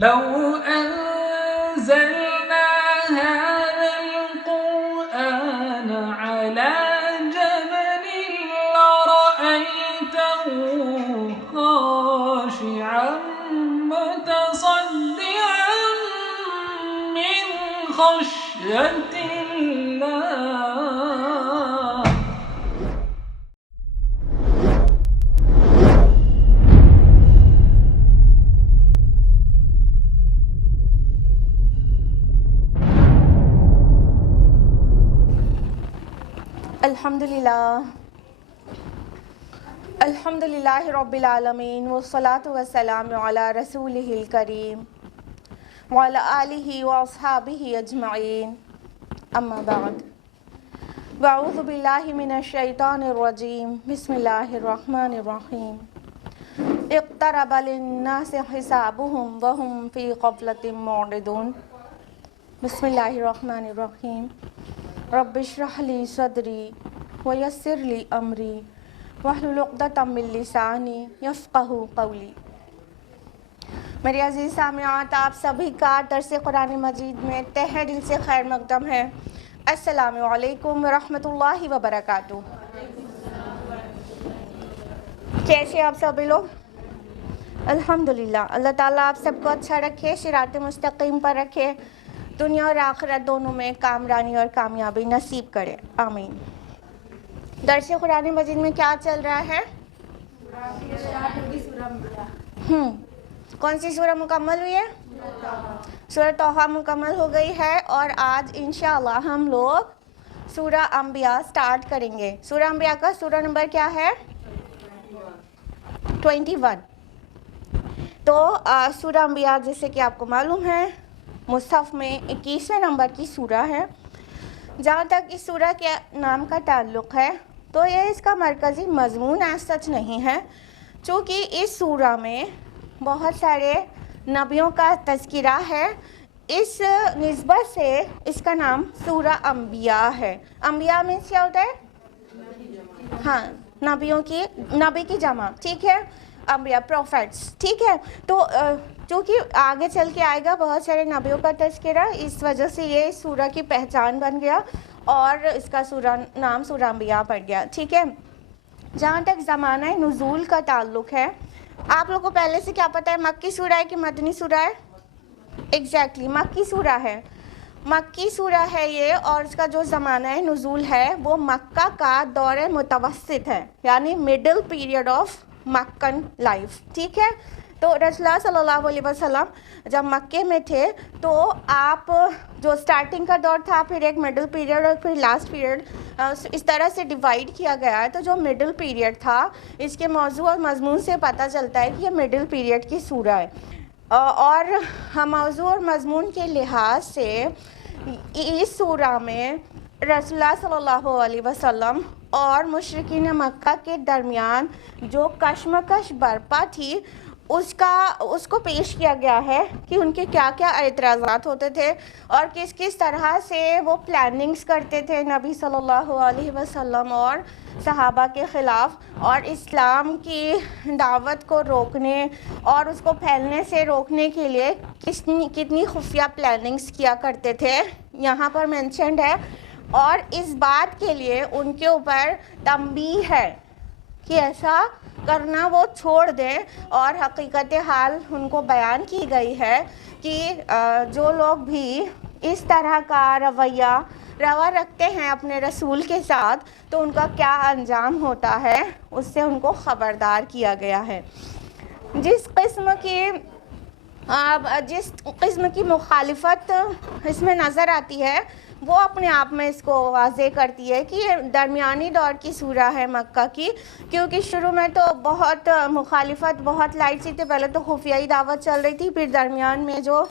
لو أنزلنا هذا القرآن على جبل لرأيته خاشعا متصدعا من خشية الله. الحمدللہ رب العالمین والصلاة والسلام علی رسولہ الکریم وعلی آلہ واصحابہ اجمعین، اما بعد، واعوذ باللہ من الشیطان الرجیم، بسم اللہ الرحمن الرحیم۔ اقترب للناس حسابهم وهم فی غفلۃ معرضون۔ بسم اللہ الرحمن الرحیم۔ رب اشرح لی صدری ویسر لی امری واحلل عقدۃ من لسانی یفقہوا قولی۔ میری عزیز سامعات، آپ سبھی کا درس قرآن مجید میں تہہ دل سے خیر مقدم ہے۔ السلام علیکم ورحمۃ اللہ وبرکاتہ۔ کیسے آپ سبھی لوگ؟ الحمدللہ، اللہ تعالیٰ آپ سب کو اچھا رکھے، صراط مستقیم پر رکھے، دنیا اور آخرت دونوں میں کامرانی اور کامیابی نصیب کرے، آمین۔ درس قرآن مجید میں کیا چل رہا ہے؟ کون سی سورہ مکمل ہوئی ہے؟ سورہ طٰہٰ مکمل ہو گئی ہے، اور آج انشاءاللہ ہم لوگ سورہ انبیاء سٹارٹ کریں گے۔ سورہ انبیاء کا سورہ نمبر کیا ہے؟ 21۔ تو سورہ انبیاء جیسے کہ آپ کو معلوم ہے مصحف میں 21ویں نمبر کی سورہ ہے۔ جہاں تک اس سورہ کے نام کا تعلق ہے تو یہ اس کا مرکزی مضمون ایز سچ نہیں ہے، چونکہ اس سورہ میں بہت سارے نبیوں کا تذکرہ ہے، اس نسبت سے اس کا نام سورہ انبیاء ہے۔ انبیاء میں کیا ہوتا ہے؟ ہاں، نبی کی جمع، ٹھیک ہے، انبیاء، پروفیٹس، ٹھیک ہے۔ تو چونکہ آگے چل کے آئے گا بہت سارے نبیوں کا تذکرہ، اس وجہ سے یہ سورہ کی پہچان بن گیا اور اس کا نام سورہ انبیاء پڑ گیا، ٹھیک ہے۔ جہاں تک زمانہ نزول کا تعلق ہے، آپ لوگوں کو پہلے سے کیا پتہ ہے مکی سورہ ہے کہ مدنی سورہ ہے؟ ایگزیکٹلی مکی سورہ ہے، مکی سورہ ہے یہ، اور اس کا جو زمانہ نزول ہے وہ مکہ کا دور متوسط ہے، یعنی مڈل پیریڈ آف مکن لائف، ٹھیک ہے۔ تو رسول اللہ صلی اللہ علیہ وسلم جب مکے میں تھے تو آپ جو سٹارٹنگ کا دور تھا، پھر ایک مڈل پیریڈ اور پھر لاسٹ پیریڈ، اس طرح سے ڈیوائیڈ کیا گیا ہے۔ تو جو مڈل پیریڈ تھا، اس کے موضوع اور مضمون سے پتہ چلتا ہے کہ یہ مڈل پیریڈ کی سورہ ہے، اور موضوع اور مضمون کے لحاظ سے اس سورہ میں رسول اللہ صلی اللہ علیہ وسلم اور مشرکین مکہ کے درمیان جو کشمکش برپا تھی اس کو پیش کیا گیا ہے کہ ان کے کیا کیا اعتراضات ہوتے تھے اور کس کس طرح سے وہ پلاننگز کرتے تھے نبی صلی اللہ علیہ وسلم اور صحابہ کے خلاف، اور اسلام کی دعوت کو روکنے اور اس کو پھیلنے سے روکنے کے لیے کتنی خفیہ پلاننگز کیا کرتے تھے، یہاں پر مینشنڈ ہے۔ اور اس بات کے لیے ان کے اوپر تنبیہ ہے کہ ایسا کرنا وہ چھوڑ دیں، اور حقیقت حال ان کو بیان کی گئی ہے کہ جو لوگ بھی اس طرح کا روا رکھتے ہیں اپنے رسول کے ساتھ تو ان کا کیا انجام ہوتا ہے، اس سے ان کو خبردار کیا گیا ہے۔ جس قسم کی مخالفت اس میں نظر آتی ہے وہ اپنے آپ میں اس کو واضح کرتی ہے کہ یہ درمیانی دور کی سورہ ہے مکہ کی، کیونکہ شروع میں تو بہت مخالفت بہت لائٹ سی تھی، پہلے تو خفیہ دعوت چل رہی تھی، پھر درمیان میں جو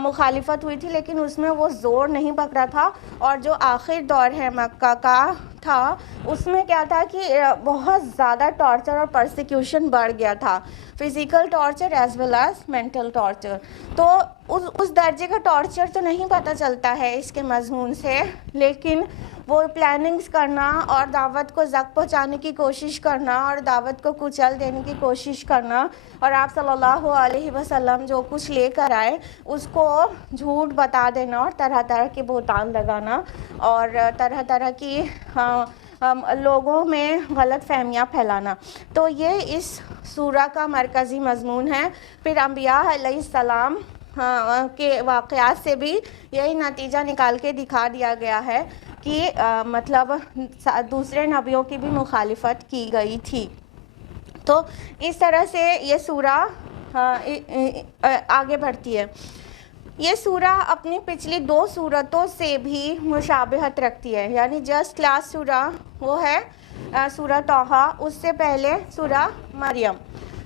مخالفت ہوئی تھی لیکن اس میں وہ زور نہیں پکڑا تھا، اور جو آخر دور ہے مکہ کا تھا اس میں کیا تھا کہ بہت زیادہ ٹارچر اور پرسیکیوشن بڑھ گیا تھا، physical torture as well as mental torture. تو اس درجے کا ٹارچر تو نہیں پتہ چلتا ہے اس کے مضمون سے، لیکن وہ پلاننگز کرنا اور دعوت کو زک پہنچانے کی کوشش کرنا اور دعوت کو کچل دینے کی کوشش کرنا، اور آپ صلی اللہ علیہ وسلم جو کچھ لے کر آئے اس کو جھوٹ بتا دینا اور طرح طرح کے بہتان لگانا اور طرح طرح کی لوگوں میں غلط فہمیاں پھیلانا، تو یہ اس سورہ کا مرکزی مضمون ہے۔ پھر انبیاء علیہ السلام کے واقعات سے بھی یہی نتیجہ نکال کے دکھا دیا گیا ہے کہ مطلب دوسرے نبیوں کی بھی مخالفت کی گئی تھی۔ تو اس طرح سے یہ سورہ آگے بڑھتی ہے۔ یہ سورہ اپنی پچھلی 2 سورتوں سے بھی مشابہت رکھتی ہے، یعنی جسٹ لاسٹ سورہ وہ ہے سورہ طٰہٰ، اس سے پہلے سورہ مریم۔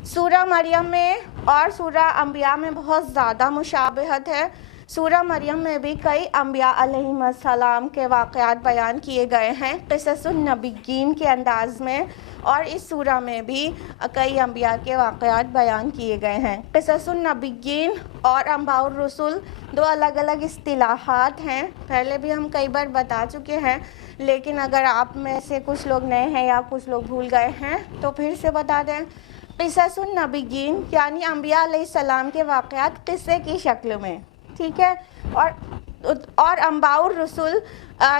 سورہ مریم میں اور سورہ انبیاء میں بہت زیادہ مشابہت ہے۔ سورہ مریم میں بھی کئی انبیاء علیہم السلام کے واقعات بیان کیے گئے ہیں قصص النبیین کے انداز میں، اور اس سورہ میں بھی کئی انبیاء کے واقعات بیان کیے گئے ہیں۔ قصص النبیین اور انباء الرسل 2 الگ الگ اصطلاحات ہیں، پہلے بھی ہم کئی بار بتا چکے ہیں، لیکن اگر آپ میں سے کچھ لوگ نئے ہیں یا کچھ لوگ بھول گئے ہیں تو پھر سے بتا دیں۔ قصص النبیین یعنی انبیاء علیہ السلام کے واقعات قصے کی شکل میں، ٹھیک ہے، اور انباء الرسل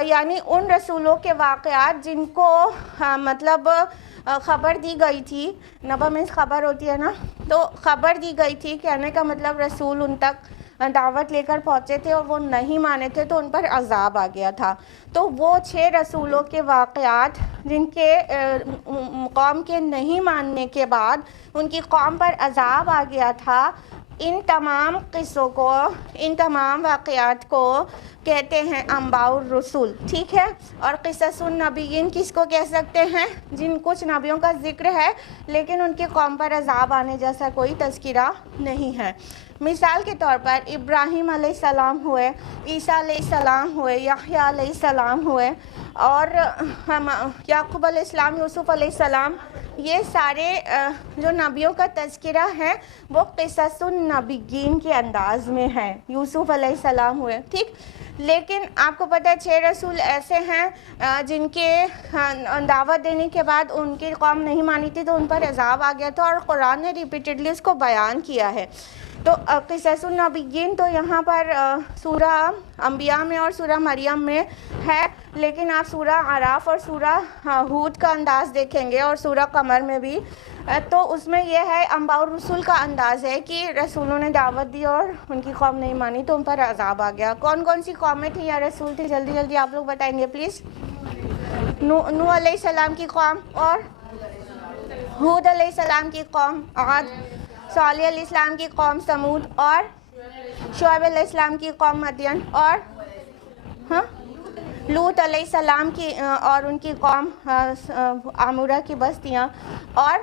یعنی ان رسولوں کے واقعات جن کو مطلب خبر دی گئی تھی، نبا میں خبر ہوتی ہے نا، تو خبر دی گئی تھی، کہنے کا مطلب رسول ان تک دعوت لے کر پہنچے تھے اور وہ نہیں مانے تھے تو ان پر عذاب آ گیا تھا۔ تو وہ 6 رسولوں کے واقعات جن کے قوم کے نہیں ماننے کے بعد ان کی قوم پر عذاب آ گیا تھا، ان تمام قصوں کو، ان تمام واقعات کو کہتے ہیں انباء الرسل، ٹھیک ہے۔ اور قصص النبیین کس کو کہہ سکتے ہیں؟ جن کچھ نبیوں کا ذکر ہے لیکن ان کی قوم پر عذاب آنے جیسا کوئی تذکرہ نہیں ہے۔ مثال کے طور پر ابراہیم علیہ السلام ہوئے، عیسیٰ علیہ السلام ہوئے، یحییٰ علیہ السلام ہوئے، اور یعقوب علیہ السلام، یوسف علیہ السلام، یہ سارے جو نبیوں کا تذکرہ ہے وہ قصص النبیین کے انداز میں ہے۔ یوسف علیہ السلام ہوئے، ٹھیک، لیکن آپ کو پتہ ہے 6 رسول ایسے ہیں جن کے دعوت دینے کے بعد ان کی قوم نہیں مانی تھی تو ان پر عذاب آ گیا تھا، اور قرآن نے ریپیٹڈلی اس کو بیان کیا ہے۔ تو قصص النبیین تو یہاں پر سورہ انبیاء میں اور سورہ مریم میں ہے، لیکن آپ سورہ اعراف اور سورہ ہود کا انداز دیکھیں گے اور سورہ قمر میں بھی، تو اس میں یہ ہے انباء الرسل کا انداز ہے کہ رسولوں نے دعوت دی اور ان کی قوم نہیں مانی تو ان پر عذاب آ گیا۔ کون کون سی قومیں تھیں یا رسول تھے؟ جلدی جلدی آپ لوگ بتائیں گے پلیز۔ نوح علیہ السلام کی قوم، اور ہود علیہ السلام کی قوم عاد، صالح علیہ السلام کی قوم سمود، اور شعیب علیہ السلام کی قوم مدین، اور لوط علیہ السلام کی اور ان کی قوم عامورہ کی بستیاں، اور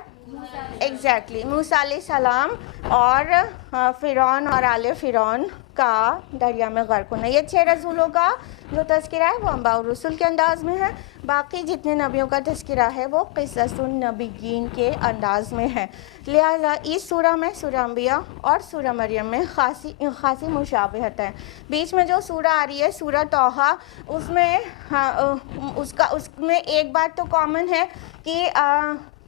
ایگزیکٹلی موسیٰ علیہ السلام اور فرعون اور آل فرعون کا دریا میں غرق ہونا۔ یہ 6 رسولوں کا جو تذکرہ ہے وہ انباء الرسل کے انداز میں ہے، باقی جتنے نبیوں کا تذکرہ ہے وہ قصص النبیین کے انداز میں ہے۔ لہٰذا اس سورہ میں، سورہ انبیاء اور سورہ مریم میں خاصی مشابہت ہے۔ بیچ میں جو سورہ آ رہی ہے سورہ طٰہٰ، اس میں ایک بات تو کامن ہے کہ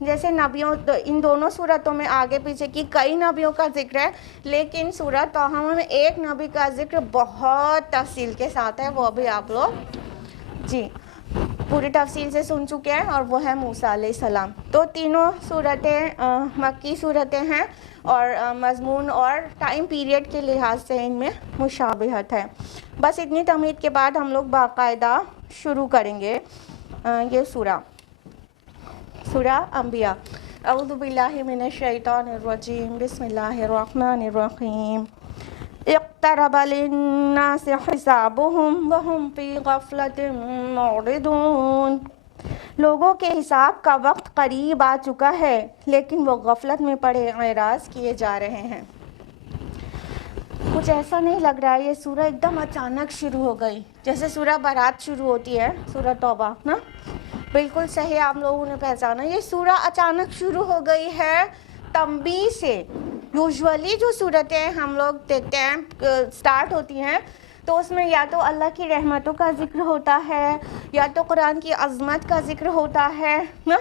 جیسے نبیوں ان دونوں صورتوں میں آگے پیچھے کی کئی نبیوں کا ذکر ہے، لیکن سورہ طٰہٰ میں ایک نبی کا ذکر بہت تفصیل کے ساتھ ہے، وہ بھی آپ لوگ پوری تفصیل سے سن چکے ہیں، اور وہ ہے موسیٰ علیہ السلام۔ تو تینوں صورتیں مکی صورتیں ہیں اور مضمون اور ٹائم پیریڈ کے لحاظ سے ان میں مشابہت ہے۔ بس اتنی تمہید کے بعد ہم لوگ باقاعدہ شروع کریں گے یہ سورہ انبیاء۔ اعوذ باللہ من الشیطان الرجیم، بسم اللہ الرحمن الرحیم۔ اقترب للناس حسابهم وهم فی غفلۃ معرضون۔ لوگوں کے حساب کا وقت قریب آ چکا ہے لیکن وہ غفلت میں پڑے اعراض کیے جا رہے ہیں۔ کچھ ایسا نہیں لگ رہا ہے یہ سورہ ایک دم اچانک شروع ہو گئی، جیسے سورہ برات شروع ہوتی ہے، سورہ توبہ نا، بالکل صحیح آپ لوگوں نے پہچانا۔ یہ سورہ اچانک شروع ہو گئی ہے تنبیہ سے۔ یوزولی جو صورتیں ہم لوگ دیکھتے ہیں سٹارٹ ہوتی ہیں تو اس میں یا تو اللہ کی رحمتوں کا ذکر ہوتا ہے یا تو قرآن کی عظمت کا ذکر ہوتا ہے نا،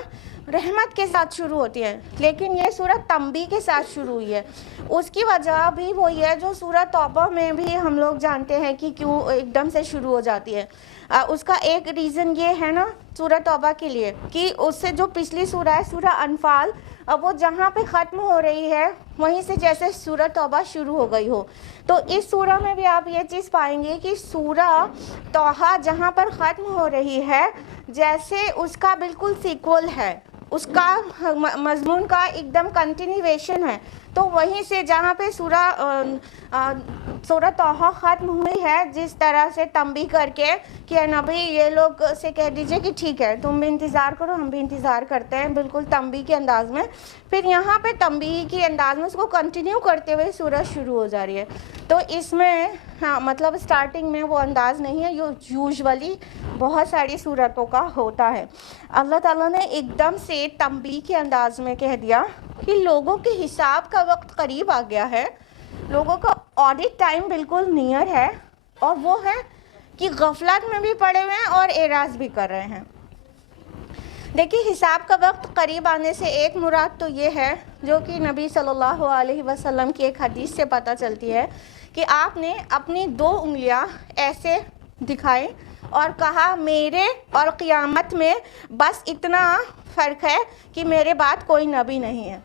رحمت کے ساتھ شروع ہوتی ہے، لیکن یہ سورۃ تنبیہ کے ساتھ شروع ہوئی ہے۔ اس کی وجہ بھی وہی ہے جو سورۃ توبہ میں بھی ہم لوگ جانتے ہیں کہ کیوں ایک دم سے شروع ہو جاتی ہے۔ اس کا ایک ریزن یہ ہے نا سورۃ توبہ کے لیے کہ اس سے جو پچھلی سورہ ہے سورہ انفال، اب وہ جہاں پہ ختم ہو رہی ہے وہیں سے جیسے سورۃ توبہ شروع ہو گئی ہو، تو اس سورہ میں بھی آپ یہ چیز پائیں گے کہ سورہ توحہ جہاں پر ختم ہو رہی ہے جیسے اس کا بالکل سیکول ہے، اس کا مضمون کا ایک دم کنٹینیویشن ہے، تو وہیں سے جہاں پہ سورہ توحہ ختم ہوئی ہے جس طرح سے تنبیہ کر کے کہ نبی یہ لوگ سے کہہ دیجئے کہ ٹھیک ہے تم بھی انتظار کرو ہم بھی انتظار کرتے ہیں، بالکل تنبیہ کے انداز میں، پھر یہاں پہ تنبیہ کے انداز میں اس کو کنٹینیو کرتے ہوئے سورہ شروع ہو جا رہی ہے۔ تو اس میں ہاں مطلب اسٹارٹنگ میں وہ انداز نہیں ہے یوزولی بہت ساری صورتوں کا ہوتا ہے۔ اللہ تعالیٰ نے ایک دم سے تنبیہ کے انداز میں کہہ دیا کہ لوگوں کے حساب کا وقت قریب آ گیا ہے، لوگوں کا آڈٹ ٹائم بالکل نیئر ہے، اور وہ ہے کہ غفلت میں بھی پڑے ہوئے ہیں اور اعراض بھی کر رہے ہیں۔ دیکھیے حساب کا وقت قریب آنے سے ایک مراد تو یہ ہے جو کہ نبی صلی اللہ علیہ وسلم کی ایک حدیث سے پتہ چلتی ہے کہ آپ نے اپنی 2 انگلیاں ایسے دکھائیں اور کہا میرے اور قیامت میں بس اتنا فرق ہے کہ میرے بعد کوئی نبی نہیں ہے،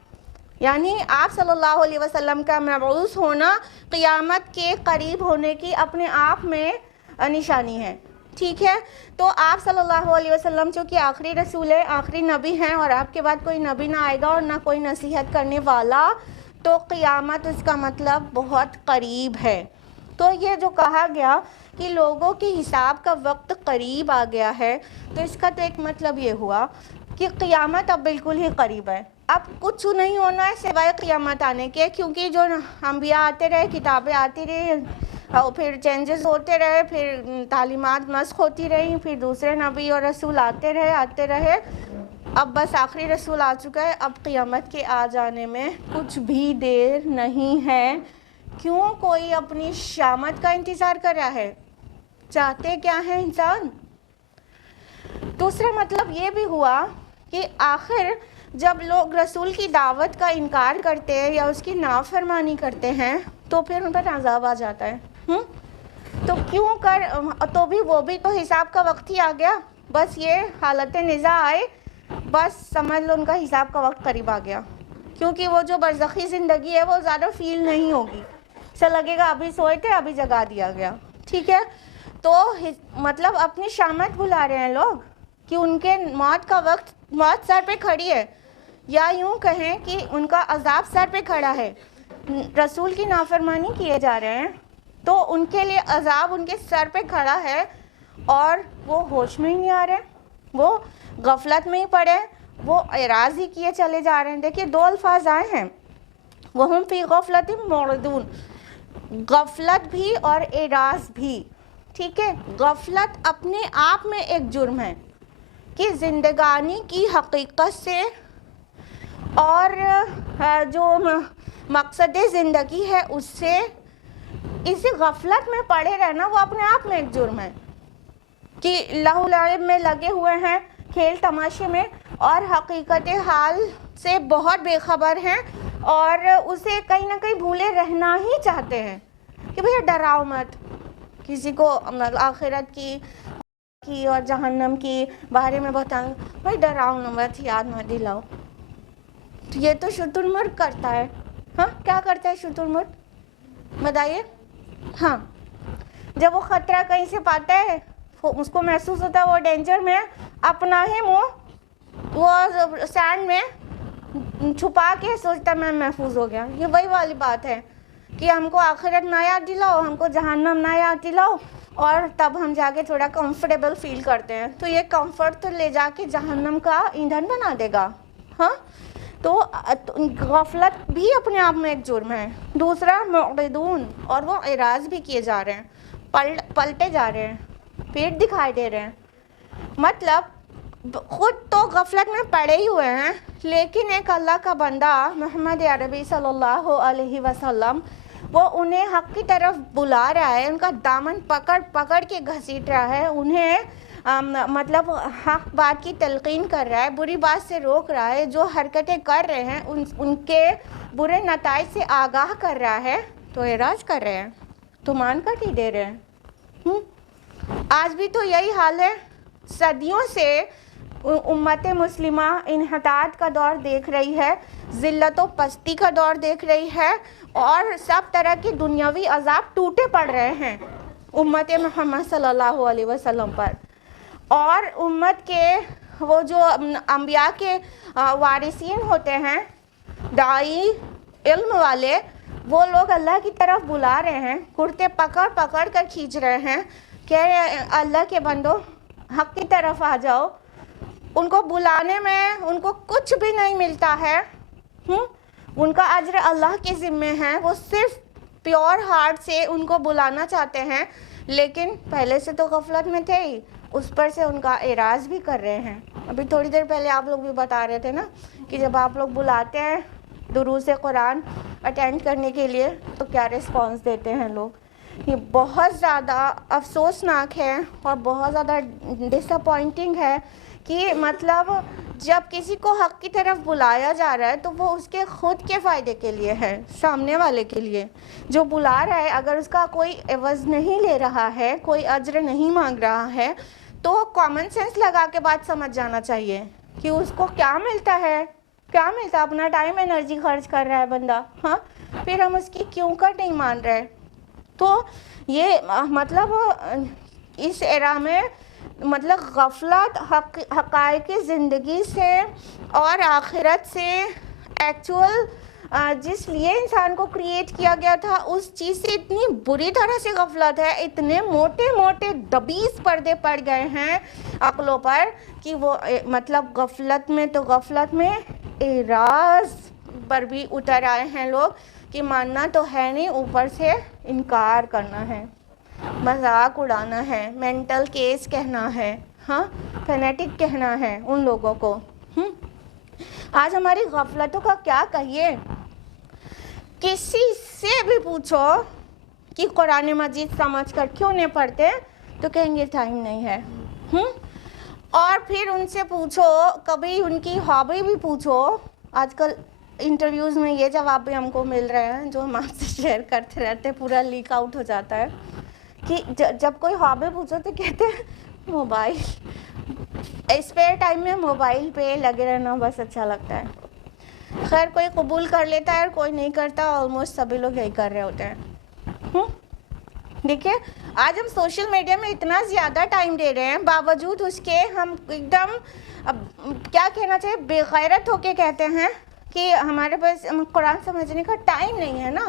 یعنی آپ صلی اللہ علیہ وسلم کا مبعوث ہونا قیامت کے قریب ہونے کی اپنے آپ میں نشانی ہے، ٹھیک ہے۔ تو آپ صلی اللہ علیہ وسلم چونکہ آخری رسول ہے، آخری نبی ہیں، اور آپ کے بعد کوئی نبی نہ آئے گا اور نہ کوئی نصیحت کرنے والا، تو قیامت اس کا مطلب بہت قریب ہے۔ تو یہ جو کہا گیا کہ لوگوں کے حساب کا وقت قریب آ گیا ہے، تو اس کا تو ایک مطلب یہ ہوا کہ قیامت اب بالکل ہی قریب ہے، اب کچھ نہیں ہونا ہے سوائے قیامت آنے کے، کیونکہ جو انبیاء آتے رہے، کتابیں آتی رہی، اور پھر چینجز ہوتے رہے، پھر تعلیمات مسخ ہوتی رہی، پھر دوسرے نبی اور رسول آتے رہے، اب بس آخری رسول آ چکا ہے، اب قیامت کے آ جانے میں کچھ بھی دیر نہیں ہے۔ کیوں کوئی اپنی شامت کا انتظار کر رہا ہے؟ چاہتے کیا ہے انسان؟ دوسرا مطلب یہ بھی ہوا کہ آخر جب لوگ رسول کی دعوت کا انکار کرتے ہیں یا اس کی نافرمانی کرتے ہیں تو پھر ان پر عذاب آ جاتا ہے، تو کیوں کر تو بھی وہ بھی تو حساب کا وقت ہی آ گیا، بس یہ حالت نزاع آئے، بس سمجھ لو ان کا حساب کا وقت قریب آ گیا، کیونکہ وہ جو برزخی زندگی ہے وہ زیادہ فیل نہیں ہوگی، ایسا لگے گا ابھی سوئے تھے ابھی جگا دیا گیا، ٹھیک ہے۔ تو مطلب اپنی شامت بھلا رہے ہیں لوگ کہ ان کے موت کا وقت، موت سر پہ کھڑی ہے، یا یوں کہیں کہ ان کا عذاب سر پہ کھڑا ہے، رسول کی نافرمانی کیے جا رہے ہیں تو ان کے لیے عذاب ان کے سر پہ کھڑا ہے، اور وہ ہوش میں ہی نہیں آ رہے، وہ غفلت میں ہی پڑے، وہ اعراض ہی کیے چلے جا رہے ہیں۔ دیکھیے 2 الفاظ آئے ہیں، وَهُمْ فِي غَفْلَةٍ مُعْرِضُونَ، غفلت بھی اور اعراض بھی، ٹھیک ہے۔ غفلت اپنے آپ میں ایک جرم ہے کہ زندگانی کی حقیقت سے اور جو مقصد زندگی ہے اس سے اسی غفلت میں پڑے رہنا وہ اپنے آپ میں ایک جرم ہے، کہ لہو لعب میں لگے ہوئے ہیں، کھیل تماشے میں، اور حقیقت حال سے بہت بے خبر ہیں، اور اسے کہیں نہ کہیں بھولے رہنا ہی چاہتے ہیں کہ بھئی ڈراؤ مت، کسی کو آخرت کی اور جہنم کی بارے میں بتاؤں، بھئی ڈراؤ مت، یاد مت دلاؤ۔ یہ تو شتر مرغ کرتا ہے، ہاں کیا کرتا ہے شتر مرغ بتائیے؟ ہاں جب وہ خطرہ کہیں سے پاتا ہے، اس کو محسوس ہوتا ہے وہ ڈینجر میں، اپنا ہی منہ وہ سینڈ میں چھپا کے سوچتا میں محفوظ ہو گیا۔ یہ وہی والی بات ہے کہ ہم کو آخرت نہ یاد دلاؤ، ہم کو جہنم نہ یاد دلاؤ، اور تب ہم جا کے تھوڑا کمفرٹیبل فیل کرتے ہیں، تو یہ کمفرٹ تو لے جا کے جہنم کا ایندھن بنا دے گا، ہاں۔ تو غفلت بھی اپنے آپ میں ایک جرم ہے۔ دوسرا معرضون، اور وہ اعراض بھی کیے جا رہے ہیں، پلٹے جا رہے ہیں، پیٹ دکھائی دے رہے ہیں، مطلب خود تو غفلت میں پڑے ہی ہوئے ہیں، لیکن ایک اللہ کا بندہ محمد عربی صلی اللہ علیہ وسلم وہ انہیں حق کی طرف بلا رہا ہے, ان کا دامن پکڑ پکڑ کے گھسیٹ رہا ہے, انہیں مطلب حق بات کی تلقین کر رہا ہے, بری بات سے روک رہا ہے, جو حرکتیں کر رہے ہیں ان کے برے نتائج سے آگاہ کر رہا ہے, تو اعراض کر رہے ہیں, تو مان کر ہی دے رہے ہیں. آج بھی تو یہی حال ہے. صدیوں سے امت مسلمہ انحطاط کا دور دیکھ رہی ہے, ذلت و پستی کا دور دیکھ رہی ہے, اور سب طرح کے دنیاوی عذاب ٹوٹے پڑ رہے ہیں امت محمد صلی اللہ علیہ وسلم پر. اور امت کے وہ جو انبیاء کے وارثین ہوتے ہیں, داعی علم والے, وہ لوگ اللہ کی طرف بلا رہے ہیں, کرتے پکڑ پکڑ کر کھینچ رہے ہیں, کہہ رہے ہیں اللہ کے بندو حق کی طرف آ جاؤ. ان کو بلانے میں ان کو کچھ بھی نہیں ملتا ہے, ان کا اجر اللہ کے ذمے ہے, وہ صرف پیور ہارٹ سے ان کو بلانا چاہتے ہیں, لیکن پہلے سے تو غفلت میں تھے ہی, اس پر سے ان کا اعراض بھی کر رہے ہیں. ابھی تھوڑی دیر پہلے آپ لوگ بھی بتا رہے تھے نا کہ جب آپ لوگ بلاتے ہیں دروس قرآن اٹینڈ کرنے کے لیے تو کیا رسپانس دیتے ہیں لوگ. یہ بہت زیادہ افسوسناک ہے اور بہت زیادہ ڈس اپوائنٹنگ ہے کہ مطلب جب کسی کو حق کی طرف بلایا جا رہا ہے تو وہ اس کے خود کے فائدے کے لیے ہے, سامنے والے کے لیے. جو بلا رہا ہے اگر اس کا کوئی عوض نہیں لے رہا ہے, کوئی اجر نہیں مانگ رہا ہے, تو کامن سینس لگا کے بات سمجھ جانا چاہیے کہ اس کو کیا ملتا ہے, کیا ملتا. اپنا ٹائم انرجی خرچ کر رہا ہے بندہ, ہاں, پھر ہم اس کی کیوں کر نہیں مان رہے. تو یہ مطلب اس ایرا میں مطلب غفلت حقائق زندگی سے اور آخرت سے, ایکچول جس لیے انسان کو کریٹ کیا گیا تھا اس چیز سے اتنی بری طرح سے غفلت ہے, اتنے موٹے موٹے دبیز پردے پڑ گئے ہیں عقلوں پر کہ وہ مطلب غفلت میں اعراض پر بھی اتر آئے ہیں لوگ کہ ماننا تو ہے نہیں, اوپر سے انکار کرنا ہے, مذاق اڑانا ہے, مینٹل کیس کہنا ہے, ہاں, فینیٹک کہنا ہے ان لوگوں کو. آج ہماری غفلتوں کا کیا کہیے. کسی سے بھی پوچھو کہ قرآن مجید سمجھ کر کیوں نہیں پڑھتے تو کہیں گے ٹائم نہیں ہے. اور پھر ان سے پوچھو, کبھی ان کی ہابی بھی پوچھو. آج کل انٹرویوز میں یہ جواب بھی ہم کو مل رہے ہیں جو ہم آپ سے شیئر کرتے رہتے, پورا لیک آؤٹ ہو جاتا ہے کہ جب کوئی ہابی پوچھو تو کہتے ہیں موبائل, اسپیئر ٹائم میں موبائل پہ لگے رہنا بس اچھا لگتا ہے. خیر کوئی قبول کر لیتا ہے اور کوئی نہیں کرتا, آلموسٹ سبھی لوگ یہی کر رہے ہوتے ہیں. دیکھیے آج ہم سوشل میڈیا میں اتنا زیادہ ٹائم دے رہے ہیں, باوجود اس کے ہم ایک دم کیا کہنا چاہیے بے غیرت ہو کے کہتے ہیں کہ ہمارے پاس قرآن سمجھنے کا ٹائم نہیں ہے نا,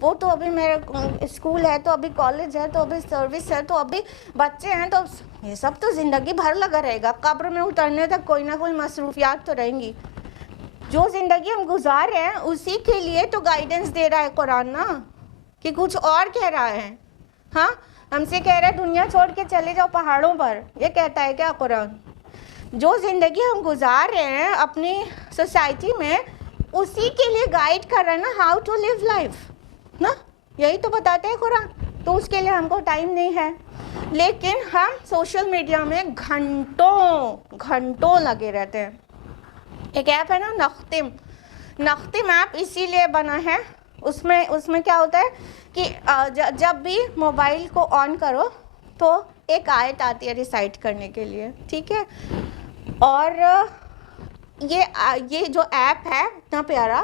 وہ تو ابھی میرا اسکول ہے, تو ابھی کالج ہے, تو ابھی سروس ہے, تو ابھی بچے ہیں, تو یہ سب تو زندگی بھر لگا رہے گا, قبر میں اترنے تک کوئی نہ کوئی مصروفیات تو رہیں گی. جو زندگی ہم گزار رہے ہیں اسی کے لیے تو گائیڈنس دے رہا ہے قرآن نا, کہ کچھ اور کہہ رہا ہے. ہاں, ہم سے کہہ رہا ہے دنیا چھوڑ کے چلے جاؤ پہاڑوں پر, یہ کہتا ہے کیا قرآن؟ جو زندگی ہم گزار رہے ہیں اپنی سوسائٹی میں اسی کے لیے گائیڈ کر رہا ہے نا, ہاؤ ٹو لیو لائف نا, یہی تو بتاتے ہیں قرآن. تو اس کے لیے ہم کو ٹائم نہیں ہے, لیکن ہم سوشل میڈیا میں گھنٹوں لگے رہتے ہیں. ایک ایپ ہے نا نختم ایپ اسی لیے بنا ہے. اس میں کیا ہوتا ہے کہ جب بھی موبائل کو آن کرو تو ایک آیت آتی ہے ریسائٹ کرنے کے لیے, ٹھیک ہے. اور یہ جو ایپ ہے اتنا پیارا,